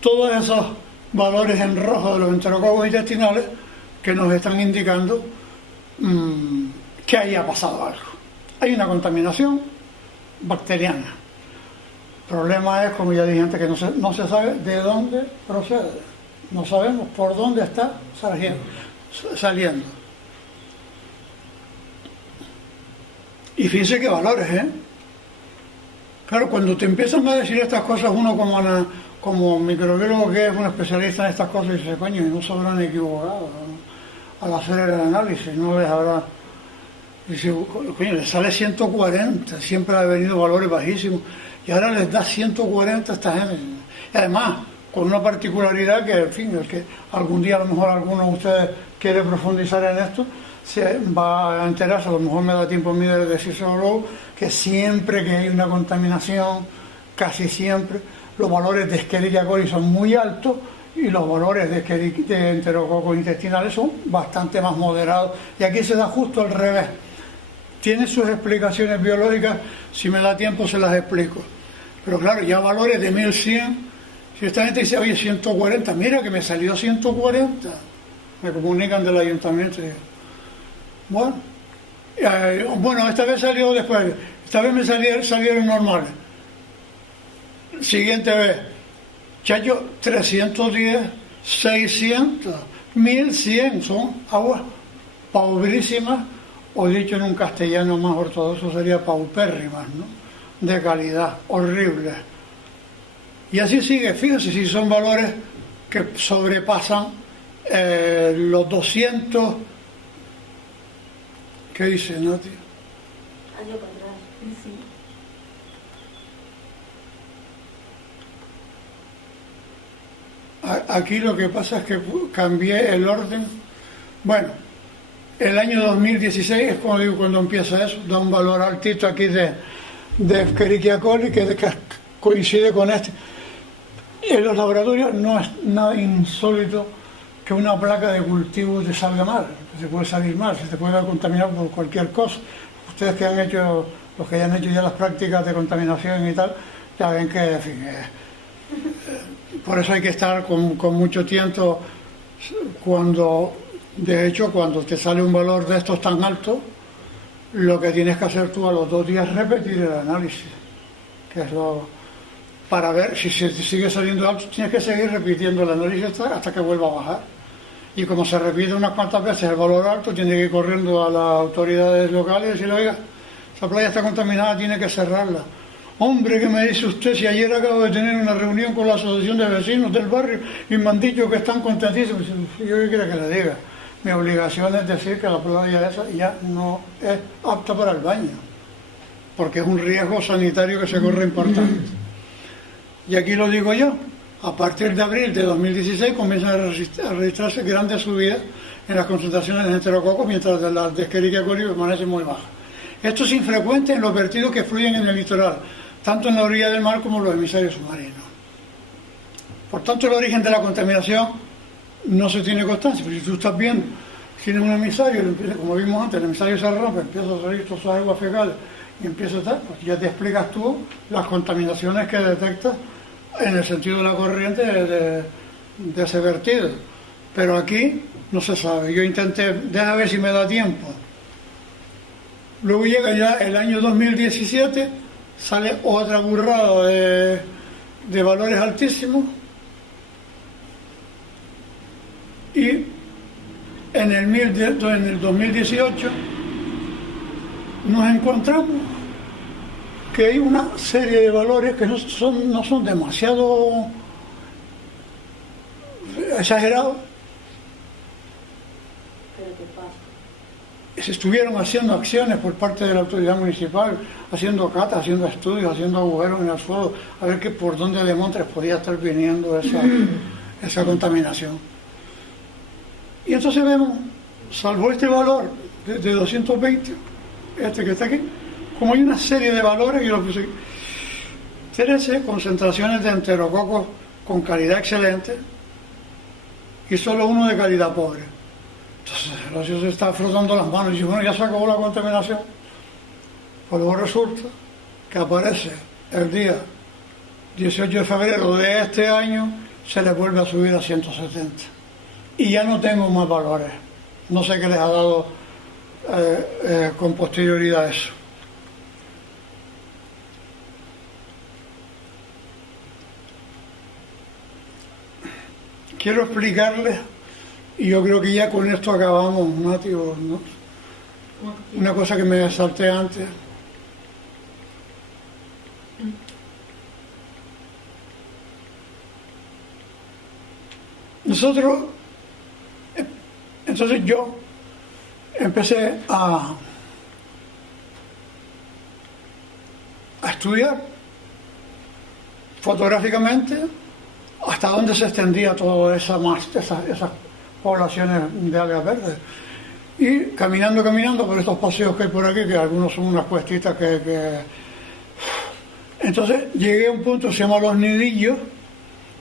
Todos esos valores en rojo de los enterococos intestinales que nos están indicando que haya pasado algo. Hay una contaminación bacteriana. El problema es, como ya dije antes, que no se sabe de dónde procede. No sabemos por dónde está saliendo. Y fíjense qué valores, ¿eh? Claro, cuando te empiezan a decir estas cosas, uno como microbiólogo que es un especialista en estas cosas, dice, coño, no se habrán equivocado, ¿no? Al hacer el análisis, no les habrá... Dice, coño, les sale 140, siempre ha venido valores bajísimos, y ahora les da 140 a esta gente. Y además, con una particularidad que, en fin, el que algún día a lo mejor alguno de ustedes quiere profundizar en esto, se va a enterarse, a lo mejor me da tiempo a mí de decírselo luego, que siempre que hay una contaminación, casi siempre, los valores de Escherichia coli son muy altos y los valores de enterococos intestinales son bastante más moderados. Y aquí se da justo al revés. Tiene sus explicaciones biológicas, si me da tiempo se las explico. Pero claro, ya valores de 1100, si esta gente dice, oye, 140, mira que me salió 140, me comunican del ayuntamiento y digo, bueno, esta vez salió después, esta vez me salieron normales. Siguiente vez, chacho, 310, 600, 1100, son aguas pobrísimas, o dicho en un castellano más ortodoxo sería paupérrimas, ¿no? De calidad, horribles. Y así sigue, fíjense si son valores que sobrepasan los 200. ¿Qué dice, Nati? Año para atrás. Sí. Aquí lo que pasa es que cambié el orden. Bueno, el año 2016 es como digo, cuando empieza eso, da un valor altito aquí de Escherichia coli que coincide con este. En los laboratorios no es nada insólito que una placa de cultivo te salga mal, se puede salir mal, se te puede contaminar por cualquier cosa. Ustedes que han hecho, los que hayan hecho ya las prácticas de contaminación y tal, ya ven que, en fin, por eso hay que estar con mucho tiento de hecho, cuando te sale un valor de estos tan alto, lo que tienes que hacer tú a los 2 días es repetir el análisis, que es para ver si se te sigue saliendo alto, tienes que seguir repitiendo el análisis hasta que vuelva a bajar. Y como se repite unas cuantas veces el valor alto, tiene que ir corriendo a las autoridades locales y decirle, oiga, esa playa está contaminada, tiene que cerrarla. Hombre, ¿qué me dice usted si ayer acabo de tener una reunión con la asociación de vecinos del barrio y me han dicho que están contentísimos? ¿Yo qué quiere que le diga? Mi obligación es decir que la playa esa ya no es apta para el baño, porque es un riesgo sanitario que se corre importante. Y aquí lo digo yo, a partir de abril de 2016 comienzan a registrarse grandes subidas en las concentraciones de enterococos, mientras las de Escherichia coli permanecen muy bajas. Esto es infrecuente en los vertidos que fluyen en el litoral, tanto en la orilla del mar como en los emisarios submarinos. Por tanto, el origen de la contaminación no se tiene constancia, pero si tú estás viendo, tienes un emisario, como vimos antes, el emisario se rompe, empieza a salir todas esas aguas fecales y empieza a estar, pues ya te explicas tú las contaminaciones que detectas en el sentido de la corriente de ese vertido. Pero aquí no se sabe. Yo intenté, déjame ver si me da tiempo. Luego llega ya el año 2017, sale otra burrada de valores altísimos. Y en el 2018 nos encontramos que hay una serie de valores que no son demasiado exagerados. ¿Pero qué pasa? Se estuvieron haciendo acciones por parte de la autoridad municipal, haciendo catas, haciendo estudios, haciendo agujeros en el suelo, a ver por dónde de montes podía estar viniendo esa contaminación. Y entonces vemos, salvo este valor de 220, este que está aquí, como hay una serie de valores, yo lo puse 13 concentraciones de enterococos con calidad excelente y solo uno de calidad pobre. Entonces el socio se está frotando las manos y dice, bueno, ya se acabó la contaminación. Pues luego resulta que aparece el día 18 de febrero de este año, se le vuelve a subir a 170. Y ya no tengo más valores. No sé qué les ha dado con posterioridad eso. Quiero explicarles, y yo creo que ya con esto acabamos, Mati, ¿no? Una cosa que me salté antes. Nosotros, entonces yo empecé a estudiar fotográficamente hasta dónde se extendía toda esas poblaciones de algas verdes. Y caminando por estos paseos que hay por aquí, que algunos son unas cuestitas que... Entonces llegué a un punto que se llama Los Nidillos,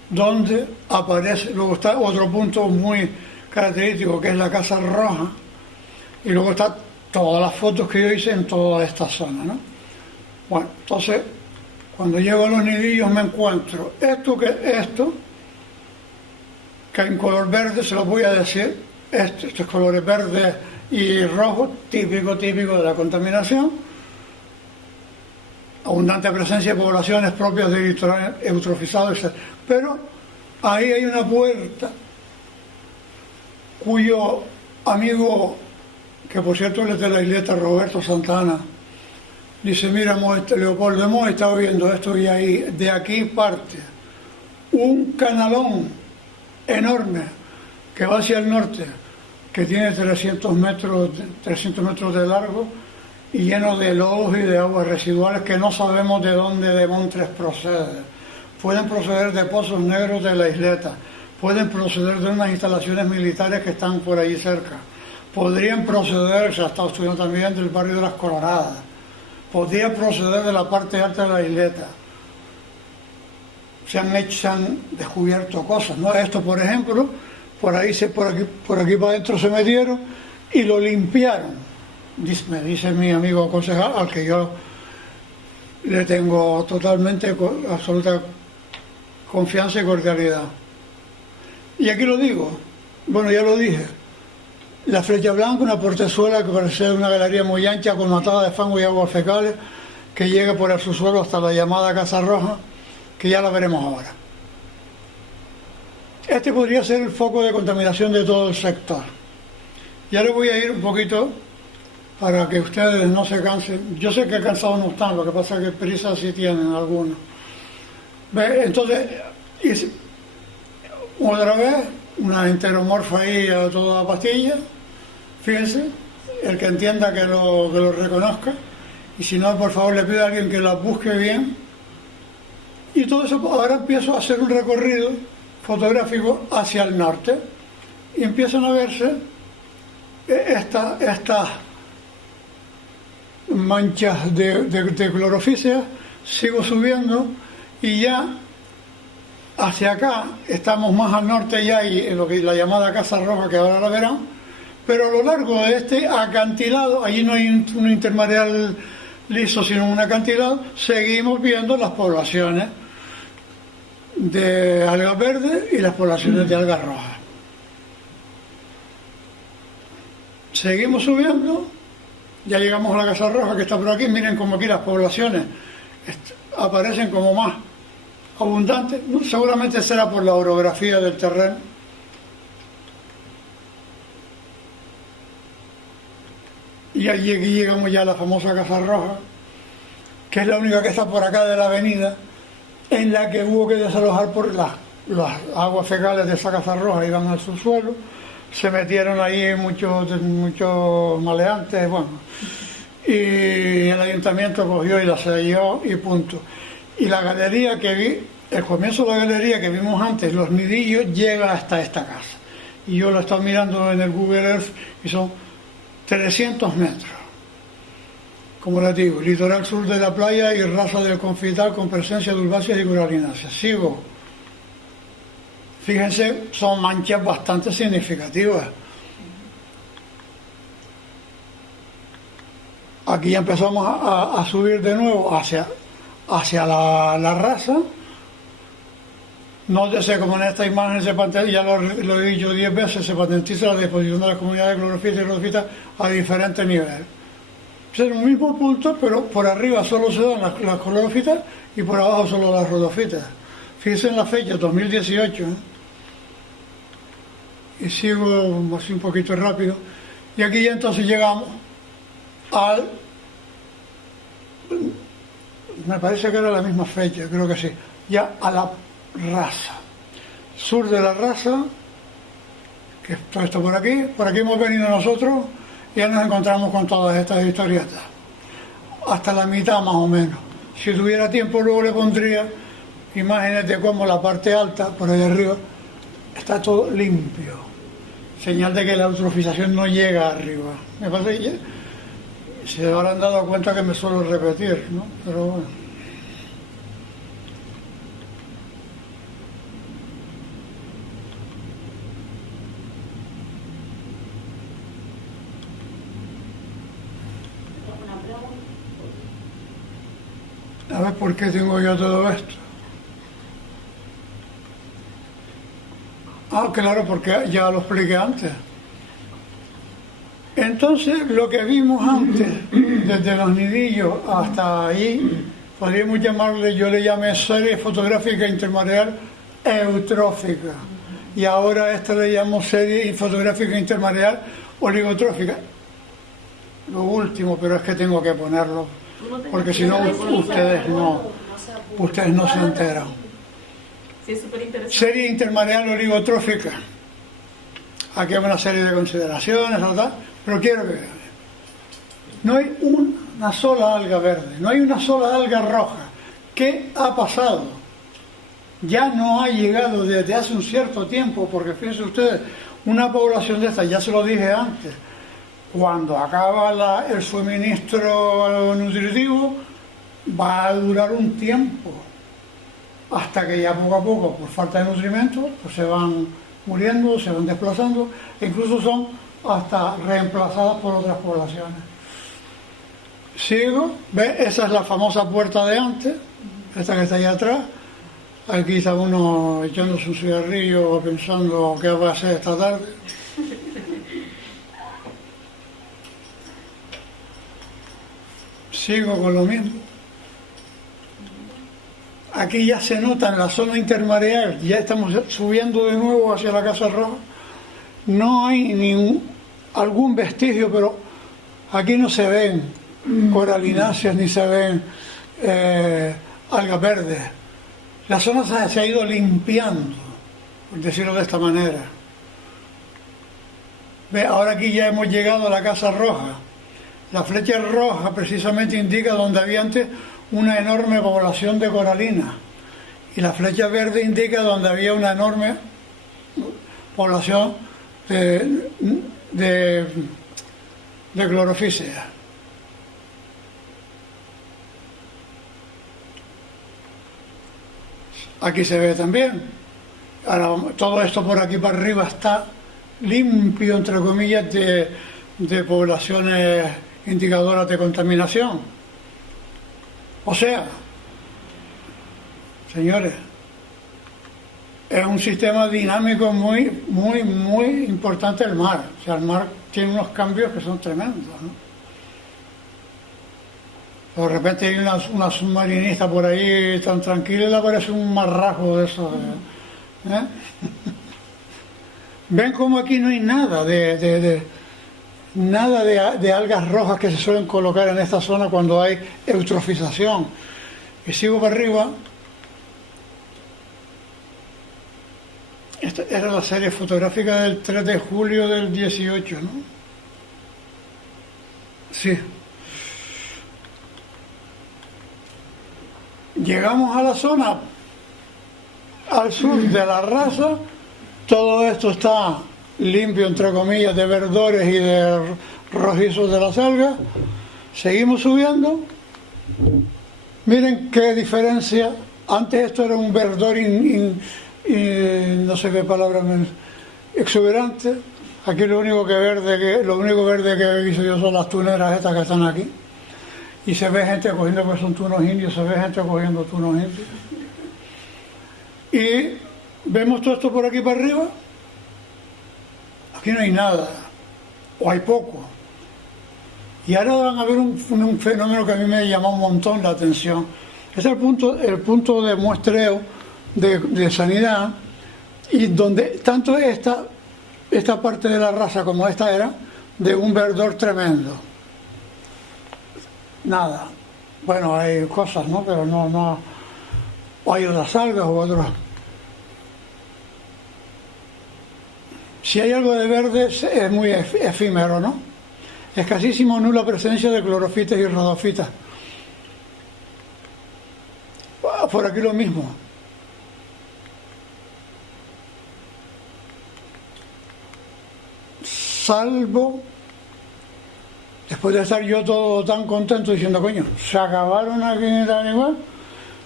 donde aparece, luego está otro punto muy característico, que es la Casa Roja, y luego están todas las fotos que yo hice en toda esta zona, ¿no? Bueno, entonces, cuando llego a Los Nidillos me encuentro esto que en color verde, se lo voy a decir, estos colores verdes y rojos, típico de la contaminación, abundante presencia de poblaciones propias de litoral eutrofizado, etc. Pero ahí hay una puerta cuyo amigo, que por cierto es de la isleta, Roberto Santana, dice, mira, Leopoldo, hemos estado viendo esto y ahí, de aquí parte un canalón enorme que va hacia el norte, que tiene 300 metros de largo y lleno de lodos y de aguas residuales que no sabemos de dónde de montes proceden. Pueden proceder de pozos negros de la isleta, pueden proceder de unas instalaciones militares que están por ahí cerca. Podrían proceder, se ha estado estudiando también, del barrio de las Coloradas. Podría proceder de la parte alta de la isleta. Se han descubierto cosas, ¿no? Esto, por ejemplo, por aquí para adentro se metieron y lo limpiaron. Me dice mi amigo concejal, al que yo le tengo totalmente, absoluta confianza y cordialidad. Y aquí lo digo, bueno, ya lo dije, la Flecha Blanca, una portezuela que parece una galería muy ancha con matada de fango y aguas fecales que llega por el subsuelo hasta la llamada Casa Roja, que ya la veremos ahora. Este podría ser el foco de contaminación de todo el sector. Ya le voy a ir un poquito para que ustedes no se cansen. Yo sé que cansados no están, lo que pasa es que prisa sí tienen algunos. Entonces, otra vez, una enteromorfa ahí a toda pastilla. Fíjense, el que entienda que lo reconozca. Y si no, por favor, le pido a alguien que la busque bien. Y todo eso, ahora empiezo a hacer un recorrido fotográfico hacia el norte. Y empiezan a verse estas manchas de clorofíceas. Sigo subiendo y ya hacia acá estamos más al norte ya, y en lo que es la llamada Casa Roja, que ahora la verán, pero a lo largo de este acantilado, allí no hay un intermareal liso, sino un acantilado, seguimos viendo las poblaciones de algas verdes y las poblaciones de algas rojas. Seguimos subiendo, ya llegamos a la Casa Roja, que está por aquí. Miren como aquí las poblaciones aparecen como más abundantes. Seguramente será por la orografía del terreno. Y allí aquí llegamos ya a la famosa Casa Roja, que es la única que está por acá de la avenida, en la que hubo que desalojar por las aguas fecales de esa Casa Roja, iban al subsuelo. Se metieron ahí muchos maleantes, bueno, y el ayuntamiento cogió y la selló y punto. Y la galería que vi, el comienzo de la galería que vimos antes, los nidillos, llega hasta esta casa. Y yo lo he estado mirando en el Google Earth y son 300 metros. Como les digo, litoral sur de la playa y raza del Confital con presencia de urbaceas y coralináceas. Sigo. Fíjense, son manchas bastante significativas. Aquí ya empezamos a subir de nuevo hacia la raza. Nótese como en esta imagen se patentiza, ya lo he dicho 10 veces, se patentiza la disposición de las comunidades de clorofita y rodofita a diferentes niveles. Es el mismo punto, pero por arriba solo se dan las clorofitas y por abajo solo las rodofitas. Fíjense en la fecha, 2018. Y sigo así un poquito rápido. Y aquí ya entonces llegamos me parece que era la misma fecha, creo que sí, ya a la raza. Sur de la raza, que todo esto por aquí hemos venido nosotros y ya nos encontramos con todas estas historietas. Hasta la mitad más o menos. Si tuviera tiempo luego le pondría imágenes de cómo la parte alta, por ahí arriba, está todo limpio. Señal de que la eutrofización no llega arriba. Me parece que se habrán dado cuenta que me suelo repetir, ¿no? Pero bueno. A ver por qué tengo yo todo esto. Ah, claro, porque ya lo expliqué antes. Entonces, lo que vimos antes, desde los nidillos hasta ahí, podríamos llamarle, yo le llamé serie fotográfica intermareal eutrófica. Y ahora esta le llamo serie fotográfica intermareal oligotrófica. Lo último, pero es que tengo que ponerlo, porque si no, ustedes no se enteran. Sí, es súper interesante. Serie intermareal oligotrófica. Aquí hay una serie de consideraciones, ¿verdad? Pero quiero que vean. No hay una sola alga verde, no hay una sola alga roja. ¿Qué ha pasado? ya no ha llegado desde hace un cierto tiempo, porque fíjense ustedes, una población de esta, ya se lo dije antes, cuando acaba el suministro nutritivo, va a durar un tiempo, hasta que ya poco a poco, por falta de nutrimentos, pues se van muriendo, se van desplazando, e incluso son hasta reemplazadas por otras poblaciones. Sigo, ¿ve? Esa es la famosa puerta de antes, esta que está allá atrás. Aquí está uno echándose un cigarrillo pensando qué va a hacer esta tarde. Sigo con lo mismo. Aquí ya se nota en la zona intermareal, ya estamos subiendo de nuevo hacia la Casa Roja. No hay algún vestigio, pero aquí no se ven coralináceas ni se ven algas verdes. La zona se ha ido limpiando, por decirlo de esta manera. Ve, ahora aquí ya hemos llegado a la Casa Roja. La flecha roja precisamente indica donde había antes una enorme población de coralina. Y la flecha verde indica donde había una enorme población de clorofícea. Aquí se ve también. Ahora, todo esto por aquí para arriba está limpio, entre comillas, de poblaciones indicadoras de contaminación. O sea, señores, es un sistema dinámico muy, muy, muy importante el mar. O sea, el mar tiene unos cambios que son tremendos, ¿no? De repente hay una submarinista por ahí tan tranquila y le aparece un marrajo de eso. ¿Eh? Ven como aquí no hay nada nada de algas rojas que se suelen colocar en esta zona cuando hay eutrofización. Y sigo para arriba. Esta era la serie fotográfica del 3 de julio del 18, ¿no? Sí. Llegamos a la zona al sur de la Rasa. Todo esto está limpio, entre comillas, de verdores y de rojizos de las algas. Seguimos subiendo. Miren qué diferencia. Antes esto era un verdor no sé qué palabra exuberante. Aquí lo único verde que he visto yo son las tuneras estas que están aquí. Y se ve gente cogiendo, pues son tunos indios, se ve gente cogiendo tunos indios. Y vemos todo esto por aquí para arriba. Aquí no hay nada, o hay poco. Y ahora van a ver un fenómeno que a mí me llamó un montón la atención. Es el punto de muestreo de sanidad, y donde tanto esta parte de la Rasa como esta era de un verdor tremendo. Nada. Bueno, hay cosas, ¿no? Pero no o hay otras algas o otros. Si hay algo de verde es muy efímero, ¿no? Escasísimo o nula presencia de clorofitas y rhodofitas. Por aquí lo mismo. Salvo, después de estar yo todo tan contento diciendo, coño, se acabaron aquí en el animal,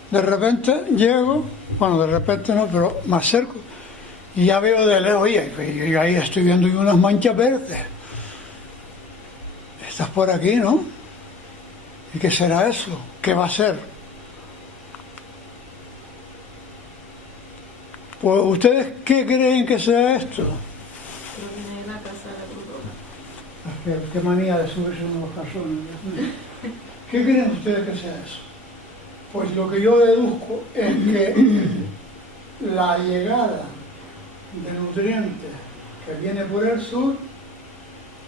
de repente llego, bueno, de repente no, pero más cerca, y ya veo de lejos, oye, y ahí estoy viendo unas manchas verdes. Estás por aquí, ¿no? ¿Y qué será eso? ¿Qué va a ser? Pues, ¿ustedes qué creen que sea esto? Qué manía de subirse unos calzones. ¿Qué creen ustedes que sea eso? Pues lo que yo deduzco es que la llegada de nutrientes que viene por el sur,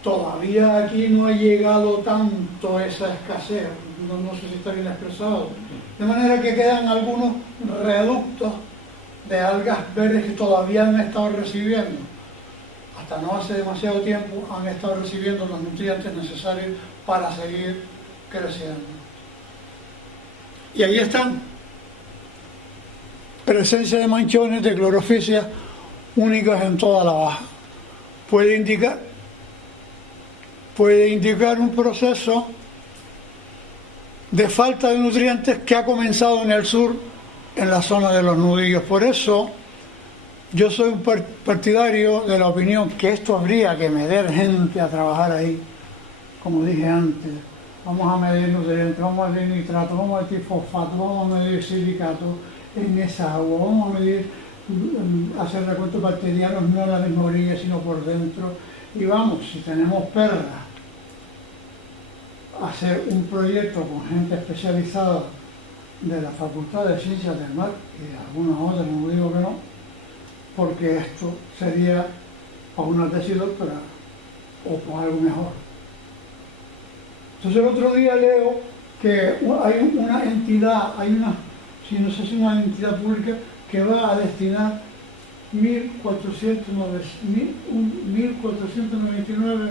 todavía aquí no ha llegado tanto esa escasez, no sé si está bien expresado, de manera que quedan algunos reductos de algas verdes que todavía han estado recibiendo. Hasta no hace demasiado tiempo han estado recibiendo los nutrientes necesarios para seguir creciendo. Y ahí están. presencia de manchones de clorofisia únicas en toda la baja. Puede indicar un proceso de falta de nutrientes que ha comenzado en el sur, en la zona de los nudillos. Por eso yo soy un partidario de la opinión que esto habría que meter gente a trabajar ahí, como dije antes. Vamos a medir nutrientes, vamos a medir nitrato, vamos a medir fosfato, vamos a medir silicato en esa agua, vamos a medir, hacer recuentos bacterianos no a la misma orilla sino por dentro. Y vamos, si tenemos perlas, hacer un proyecto con gente especializada de la Facultad de Ciencias del Mar y de algunas otras, no digo que no, porque esto sería para una tesis doctoral o para algo mejor. Entonces el otro día leo que hay una entidad, si no sé si una entidad pública que va a destinar 1.499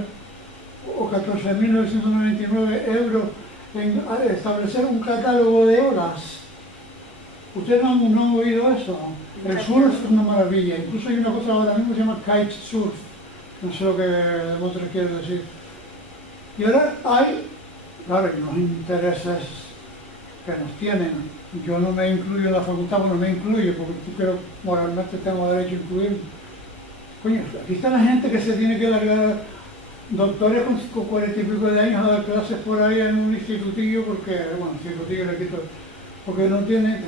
o 14.999 euros en establecer un catálogo de olas. ¿Ustedes no han oído eso? El surf es una maravilla. Incluso hay una cosa ahora mismo que se llama kite surf. No sé lo que vosotros quieren decir. Y ahora hay, claro, que los intereses que nos tienen. Yo no me incluyo en la facultad, no me incluyo, porque yo creo moralmente tengo derecho a incluir. Coño, aquí está la gente que se tiene que largar, doctores con 40 y pico de años a dar clases por ahí en un institutillo, porque, bueno, institutillo le quito, porque no tiene.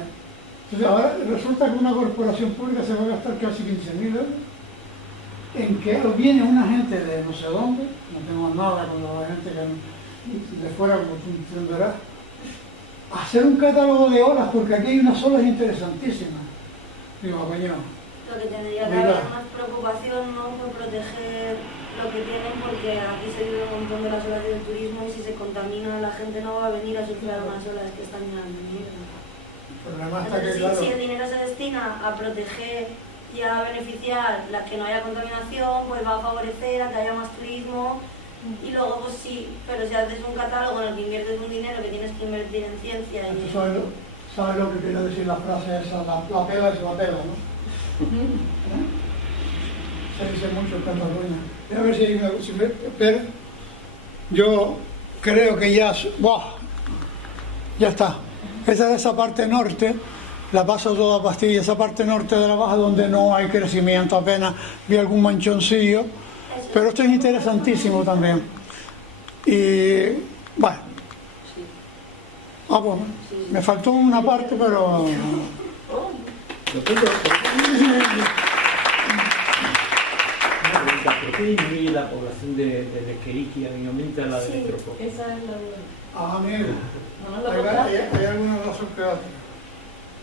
Entonces ahora resulta que una corporación pública se va a gastar casi 15.000 euros en que viene una gente de no sé dónde, no tengo nada con la gente que de fuera, como tú entenderás, a hacer un catálogo de olas, porque aquí hay unas olas interesantísimas. Digo, coño. Lo que tendría que haber más preocupación, ¿no?, por proteger lo que tienen, porque aquí se vive un montón de las olas del turismo y si se contamina la gente no va a venir a surfear unas olas que están en mierda. Entonces, si el dinero se destina a proteger y a beneficiar la que no haya contaminación, pues va a favorecer a que haya más turismo. Y luego, pues sí, pero si haces un catálogo en el que inviertes un dinero que tienes que invertir en ciencia y... ¿Sabes lo que quiere decir la frase esa? La pela es la pela, ¿no? Se dice mucho en Cataluña. A ver si hay una... Espera. Yo creo que ya... ¡Buah! Ya está. Esa parte norte, la paso toda pastilla. Esa parte norte de la baja donde no hay crecimiento apenas. Vi algún manchoncillo. Pero esto es interesantísimo también. Y, bueno. Ah, bueno. Me faltó una parte, pero... ¿Por qué disminuye la población de Escherichia y aumenta la de Estreptococcus? Esa es la duda. Ah, mira. Hay alguna razón que otra.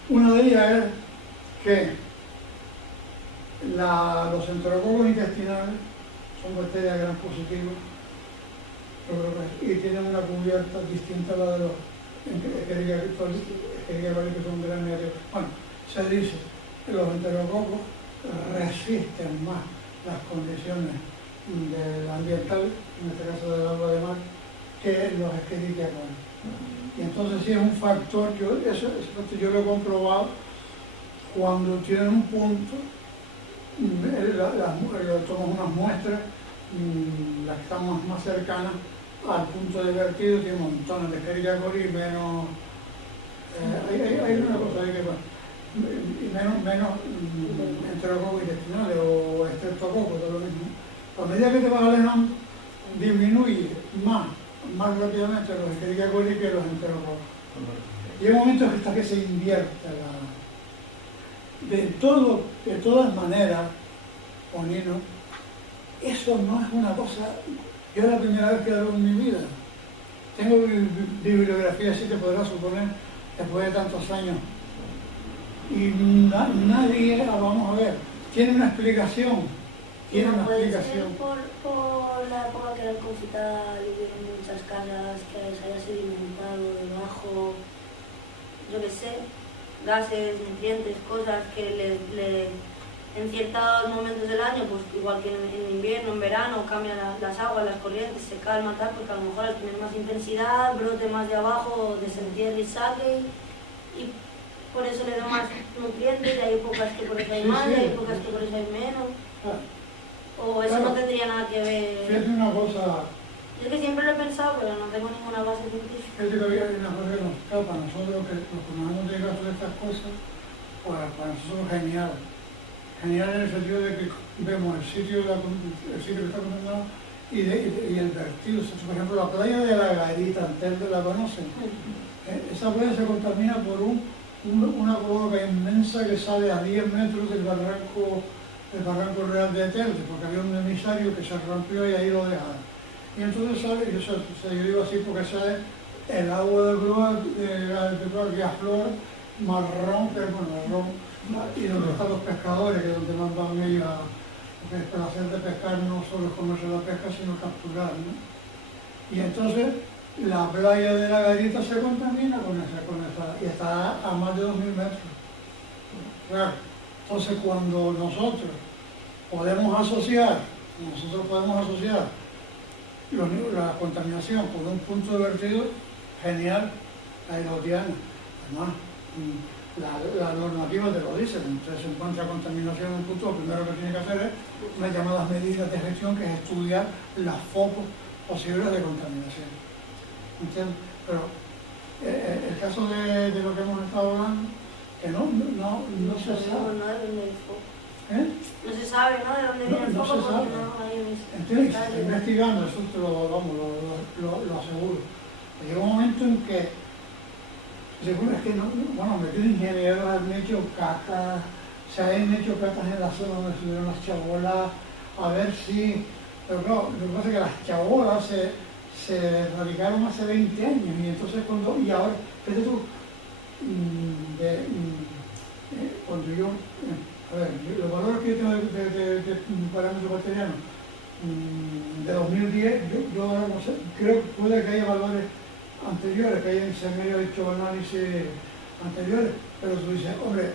Una de ellas es que los enterococos intestinales son bacterias gram positivas y tienen una cubierta distinta a la de los Escherichia coli, que son gram negativos. Bueno, se dice que los enterococos resisten más las condiciones ambientales, en este caso del agua de mar, que los Escherichia coli. Y entonces sí es un factor, yo lo he comprobado cuando tienen un punto, tomas unas muestras, las que están más cercanas al punto de vertido, tiene montones de Escherichia coli y menos, hay una cosa ahí que menos enterococos intestinales o estreptococos, todo lo mismo. A medida que te vas alejando, disminuye más rápidamente los Escherichia coli que los enterococos. Y hay momentos hasta que se invierte de todas maneras, Onino, eso no es una cosa. Yo es la primera vez que lo hago en mi vida. Tengo bibliografía, así te podrás suponer, después de tantos años. Y nadie, vamos a ver, tiene una explicación. Tiene una explicación. Por la época que era el confital y hubieron muchas casas que se haya sedimentado debajo, yo qué sé, gases, nutrientes, cosas que en ciertos momentos del año, pues igual que en invierno, en verano, cambian las aguas, las corrientes, se calma tal, porque a lo mejor al tener más intensidad, brote más de abajo, desentierre y saque, y por eso le da más nutrientes, y hay épocas que por eso hay más, y hay épocas que por eso hay menos. O eso no tendría nada que ver. Fíjate una cosa. Yo es que siempre lo he pensado, pero no tengo ninguna base científica. Fíjate que había una cosa que nos escapa. Nosotros que nos hemos dedicado a todas estas cosas, pues para nosotros es genial. Genial en el sentido de que vemos el sitio que está contaminado y el vertido. O sea, por ejemplo, la playa de la Garita, antes la conocen. Esa playa se contamina por una cloaca inmensa que sale a 10 metros del barranco real de Telde, porque había un emisario que se rompió y ahí lo dejaron. Y entonces sale, yo digo así porque sale el agua de cloaca que aflora marrón, que es marrón, y donde están los pescadores, que es donde más van ellos porque el placer de pescar no solo es comerse la pesca, sino capturar, ¿no? Y entonces la playa de la Garita se contamina con esa, y está a más de 2000 metros. Claro. Entonces cuando nosotros podemos asociar la contaminación con un punto de vertido, genial, la Diana. Además, la normativa te lo dice, entonces se encuentra contaminación en un punto, lo primero que tiene que hacer es unas llamadas medidas de gestión, que es estudiar los focos posibles de contaminación. ¿Entiendes? Pero el caso de lo que hemos estado hablando, que no se sabe. No se sabe, ¿no? De dónde viene el foco, porque no hay un... Entonces, se está investigando, eso te lo aseguro. Llega un momento en que, seguro es que metido ingenieros han hecho catas, se han hecho catas en la zona donde estuvieron las chabolas, a ver si... Pero claro, lo que pasa es que las chabolas se radicaron hace 20 años, y entonces y ahora, fíjate tú, cuando yo... A ver, los valores que yo tengo de parámetros bacterianos de 2010, yo ahora no sé, creo que puede que haya valores anteriores, que se me haya hecho análisis anteriores, pero tú dices, hombre,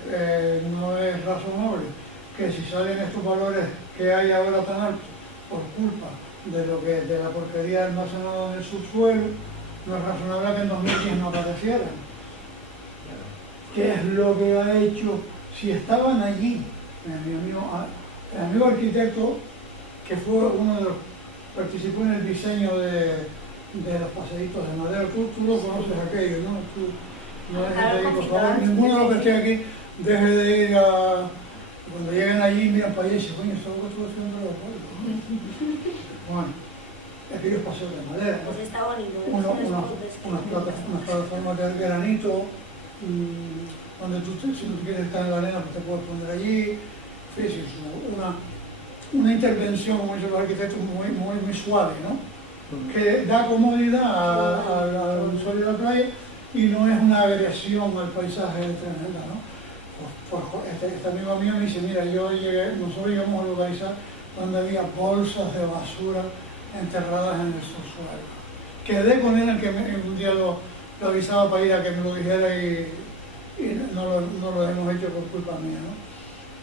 no es razonable que si salen estos valores que hay ahora tan altos por culpa de la porquería almacenada en el subsuelo, no es razonable que en 2010 no aparecieran. ¿Qué es lo que ha hecho? Si estaban allí, el amigo arquitecto, que fue uno de los participó en el diseño de los paseitos de madera, tú lo conoces aquello, ¿no? Tú no dejes de ir, por favor, ninguno de los que esté aquí deje de ir cuando lleguen allí, miran para allá y dicen, coño, esto es lo que estuve haciendo de acuerdo. Bueno, aquellos paseos de madera, ¿no? Pues está bonito. Unas plataformas de granito, donde si tú quieres estar en la arena, pues te puedes poner allí. Sí, una intervención, como dicen los arquitectos, muy suave, ¿no? Que da comodidad al usuario de la playa y no es una agresión al paisaje tremenda, ¿no? Este amigo mío me dice, mira, nosotros llegamos a localizar donde había bolsas de basura enterradas en el subsuelo. Quedé con él en que un día lo avisaba para ir a que me lo dijera y no lo hemos hecho por culpa mía, ¿no?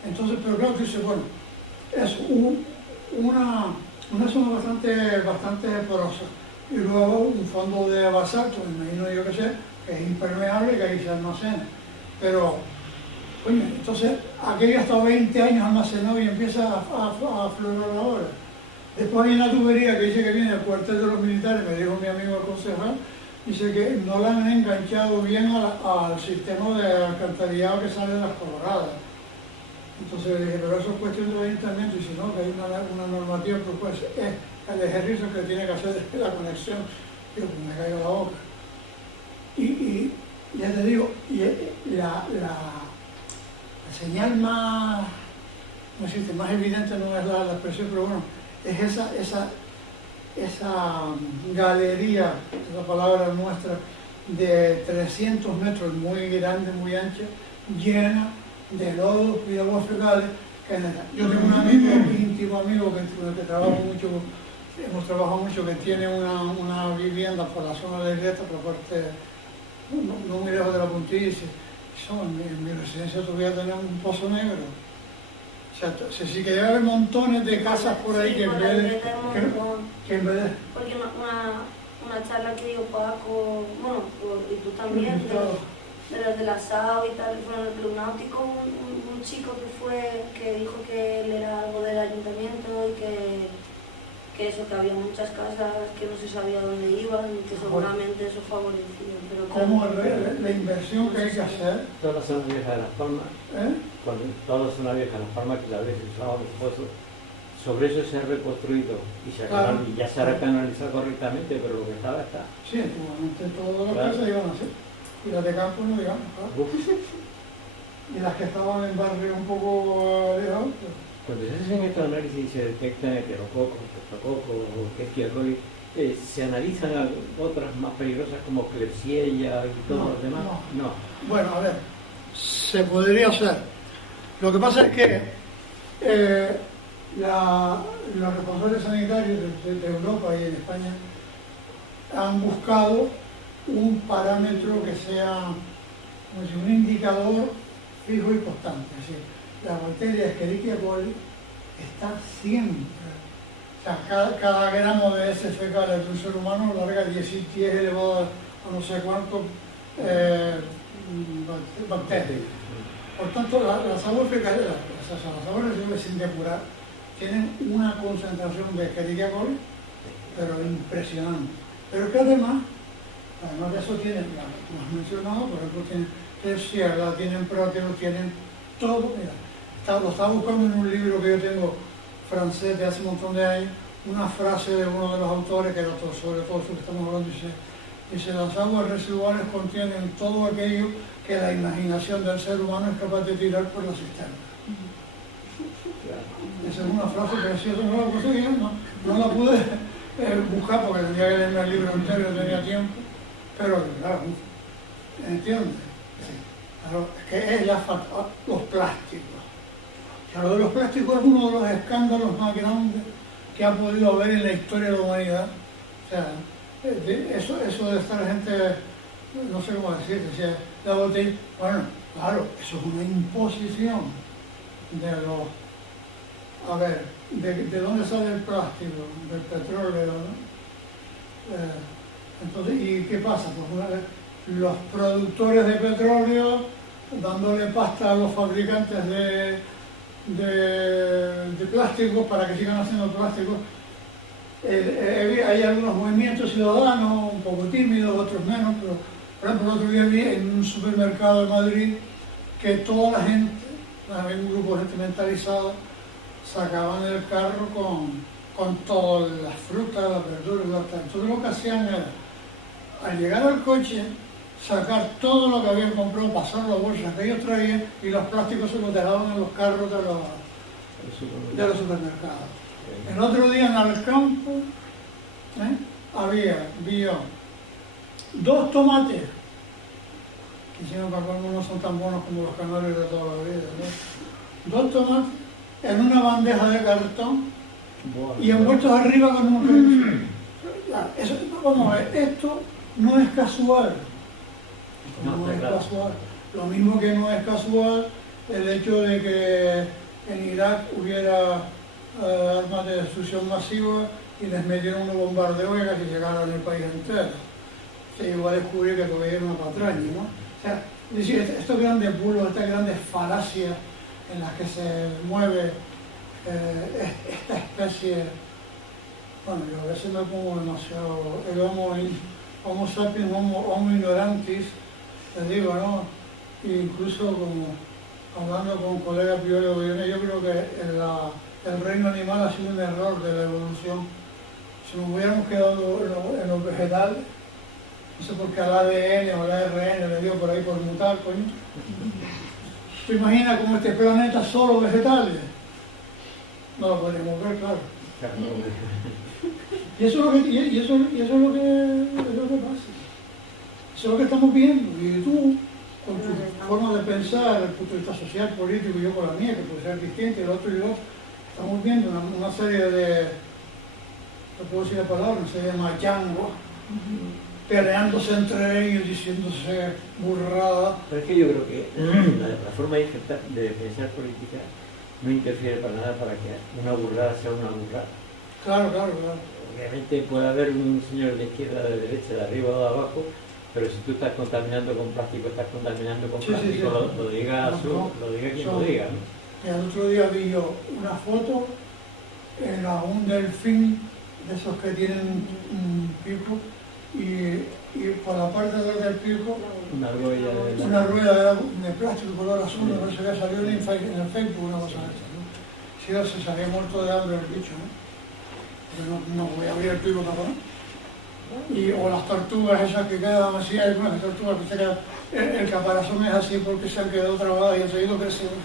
Entonces, pero claro, dice, bueno, es una zona bastante porosa, y luego un fondo de basalto, imagino yo que sé, que es impermeable y que ahí se almacena. Pero, coño, entonces aquello ha estado 20 años almacenado y empieza a aflorar ahora. Después hay una tubería que dice que viene del cuartel de los militares, me dijo mi amigo el concejal, dice que no la han enganchado bien al sistema de alcantarillado que sale de las Coloradas. Entonces le dije, pero eso es cuestión del ayuntamiento, y si no, que hay una normativa, pues es el ejercicio que tiene que hacer la conexión. Digo, pues me caigo la boca. Y ya te digo, la señal más evidente no es la expresión, pero bueno, es esa galería, esa palabra nuestra, de 300 metros, muy grande, muy ancha, llena de lodo y de aguas fecales. Yo tengo un amigo, íntimo amigo, con el que trabajo mucho, hemos trabajado mucho, que tiene una vivienda por la zona de Isleta, por parte, no muy lejos de la Puntilla, y dice, en mi residencia todavía tenemos un pozo negro. O sea, sí que debe haber montones de casas por ahí, sí, que en vez de... Porque una charla que dio Paco, bueno, y tú también, de los de la SAO y tal, fueron el Club Náutico, un chico que dijo que él era algo del ayuntamiento y que eso, que había muchas casas que no se sabía dónde iban y que seguramente eso favorecía. Pero ¿Cómo la inversión que hay que hacer? Toda la zona vieja de Las Palmas, ¿Eh? toda la zona vieja de Las Palmas, que la vez usaba los pozos, sobre eso se ha reconstruido y ya se hará canalizado correctamente, pero lo que estaba está. Sí, antiguamente todas las Claro. casas iban así. Y las de campo no digamos, claro. Uf. Y las que estaban en barrios un poco alejados, pues, Cuando se hacen estos análisis y se detectan heterococos, testrococos o Escherichia coli, se analizan otras más peligrosas como Klebsiella y todos los demás. No. bueno, a ver, se podría hacer. Lo que pasa es que los responsables sanitarios de Europa y en España han buscado un parámetro que sea como si un indicador fijo y constante. Es decir, la bacteria Escherichia coli está siempre. O sea, cada gramo de heces fecales de un ser humano larga 10 elevado a no sé cuánto bacterias. Por tanto, las aguas fecales, las aguas residuales sin depurar, tienen una concentración de Escherichia coli, pero impresionante. Pero es que además de eso tienen, ya lo has mencionado, por ejemplo, tienen Klebsiella, tienen próteos, tienen todo. Mira, lo estaba buscando en un libro que yo tengo francés de hace un montón de años, una frase de uno de los autores, que era sobre todo eso que estamos hablando, dice, las aguas residuales contienen todo aquello que la imaginación del ser humano es capaz de tirar por la cisterna. Esa es una frase preciosa, no la conseguí, no la pude buscar porque tendría que leerme el libro entero, no tenía tiempo, pero claro, ¿entiendes? Sí. Claro, es que es los plásticos. Claro, de los plásticos es uno de los escándalos más grandes que ha podido haber en la historia de la humanidad. O sea, eso de estar gente, no sé cómo decir, decía, la botella, bueno, claro, eso es una imposición de los, a ver, ¿de dónde sale el plástico? Del petróleo, ¿no? Entonces, ¿y qué pasa? Pues una vez, los productores de petróleo dándole pasta a los fabricantes de plásticos para que sigan haciendo plásticos. Hay algunos movimientos ciudadanos, un poco tímidos, otros menos, pero por ejemplo el otro día vi en un supermercado de Madrid que toda la gente, había un grupo de gente mentalizada, sacaban el carro con todas las frutas, las verduras, entonces lo que hacían era, al llegar al coche, sacar todo lo que habían comprado, pasar las bolsas que ellos traían y los plásticos se los dejaban en los carros de los supermercados. El otro día en el campo vi 2 tomates, que hicieron para colmo no son tan buenos como los canarios de toda la vida, ¿no? 2 tomates en una bandeja de cartón y envueltos arriba con un vamos a ver, esto no es casual. No es casual. Lo mismo que no es casual el hecho de que en Irak hubiera armas de destrucción masiva y les metieron unos bombardeos y casi llegaron al país entero. Se llegó a descubrir que todavía era una patraña, ¿no? O sea, es decir, estos grandes bulos, estas grandes falacias en las que se mueve esta especie, bueno, yo a veces me pongo demasiado, el homo sapiens, homo ignorantis, les digo, ¿no? Incluso como hablando con colegas biólogos, yo creo que el reino animal ha sido un error de la evolución. Si nos hubiéramos quedado en los vegetales, no sé por qué al ADN o al ARN le dio por ahí por mutar, coño. ¿Te imaginas como este planeta solo vegetales? No lo podríamos ver, claro. Y eso es lo que pasa. Eso es lo que estamos viendo. Y tú, con tu forma de pensar, el punto de vista social, político, y yo con la mía, que puede ser distinta, y el otro y el otro, estamos viendo una serie de, no puedo decir la palabra, una serie de machangos, peleándose entre ellos, diciéndose burradas. Pero es que yo creo que la forma de pensar política no interfiere para nada para que una burrada sea una burrada. Claro. Obviamente puede haber un señor de izquierda, de derecha, de arriba o de abajo, Pero si tú estás contaminando con plástico, estás contaminando con Sí, sí, plástico, sí. lo diga No, lo diga quien son- lo diga, ¿no? Y el otro día vi yo una foto, era un delfín de esos que tienen un pico y por la parte de atrás del pico Una argolla de una rueda era de plástico color azul, no sé qué, salió en el Facebook una cosa de esta, ¿no? Si se salía muerto de hambre el bicho, ¿no? Porque no voy a abrir el pico para poner. O las tortugas esas que quedan así, hay algunas tortugas que se quedan, el caparazón es así porque se han quedado trabadas y han seguido creciendo.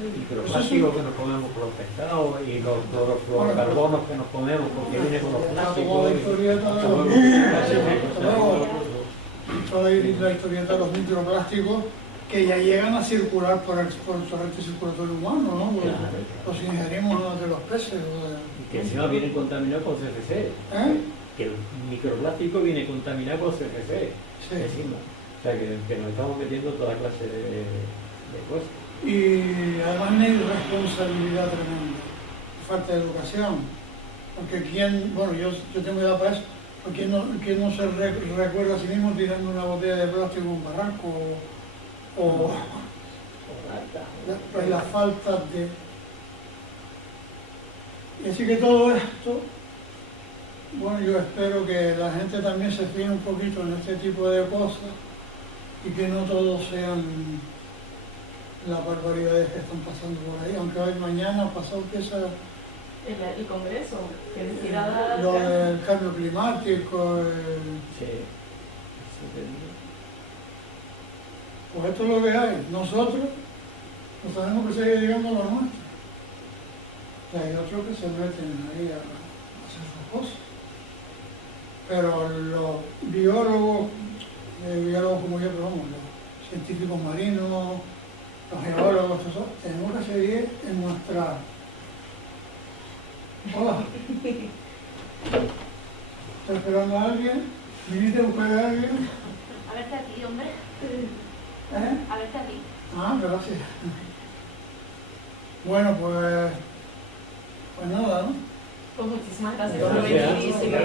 microplásticos que nos comemos con los pescados y los clorofluorocarbonos que nos comemos porque viene con los plásticos. Toda la historieta de los la historieta de los microplásticos que ya llegan a circular por el torrente circulatorio humano, ¿no? Porque los ingerimos de los peces. Y que encima vienen contaminados con CFC. Que el microplástico viene contaminado con CFC. Sí. Encima. O sea que nos estamos metiendo toda clase de cosas. Y además una irresponsabilidad tremenda, falta de educación. Porque yo tengo edad para eso, porque ¿quién no se recuerda a sí mismo tirando una botella de plástico en un barranco o la falta de... Y así que todo esto, bueno, yo espero que la gente también se fije un poquito en este tipo de cosas y que no todos sean las barbaridades que están pasando por ahí, aunque hoy mañana pasado empieza El Congreso, que decida lo del cambio climático, Sí. pues esto es lo que hay. Nosotros nos tenemos que seguir llegando a lo nuestro. Y hay otros que se meten ahí a hacer sus cosas. Pero los biólogos como yo, pero vamos, los científicos marinos, los geólogos, todo eso, tenemos que seguir en nuestra... Hola. ¿Está esperando a alguien? ¿Viniste a buscar a alguien? A verte aquí, hombre. ¿Eh? A verte aquí. Ah, gracias. Bueno, pues nada, ¿no? Pues muchísimas gracias por Gracias. venir y seguir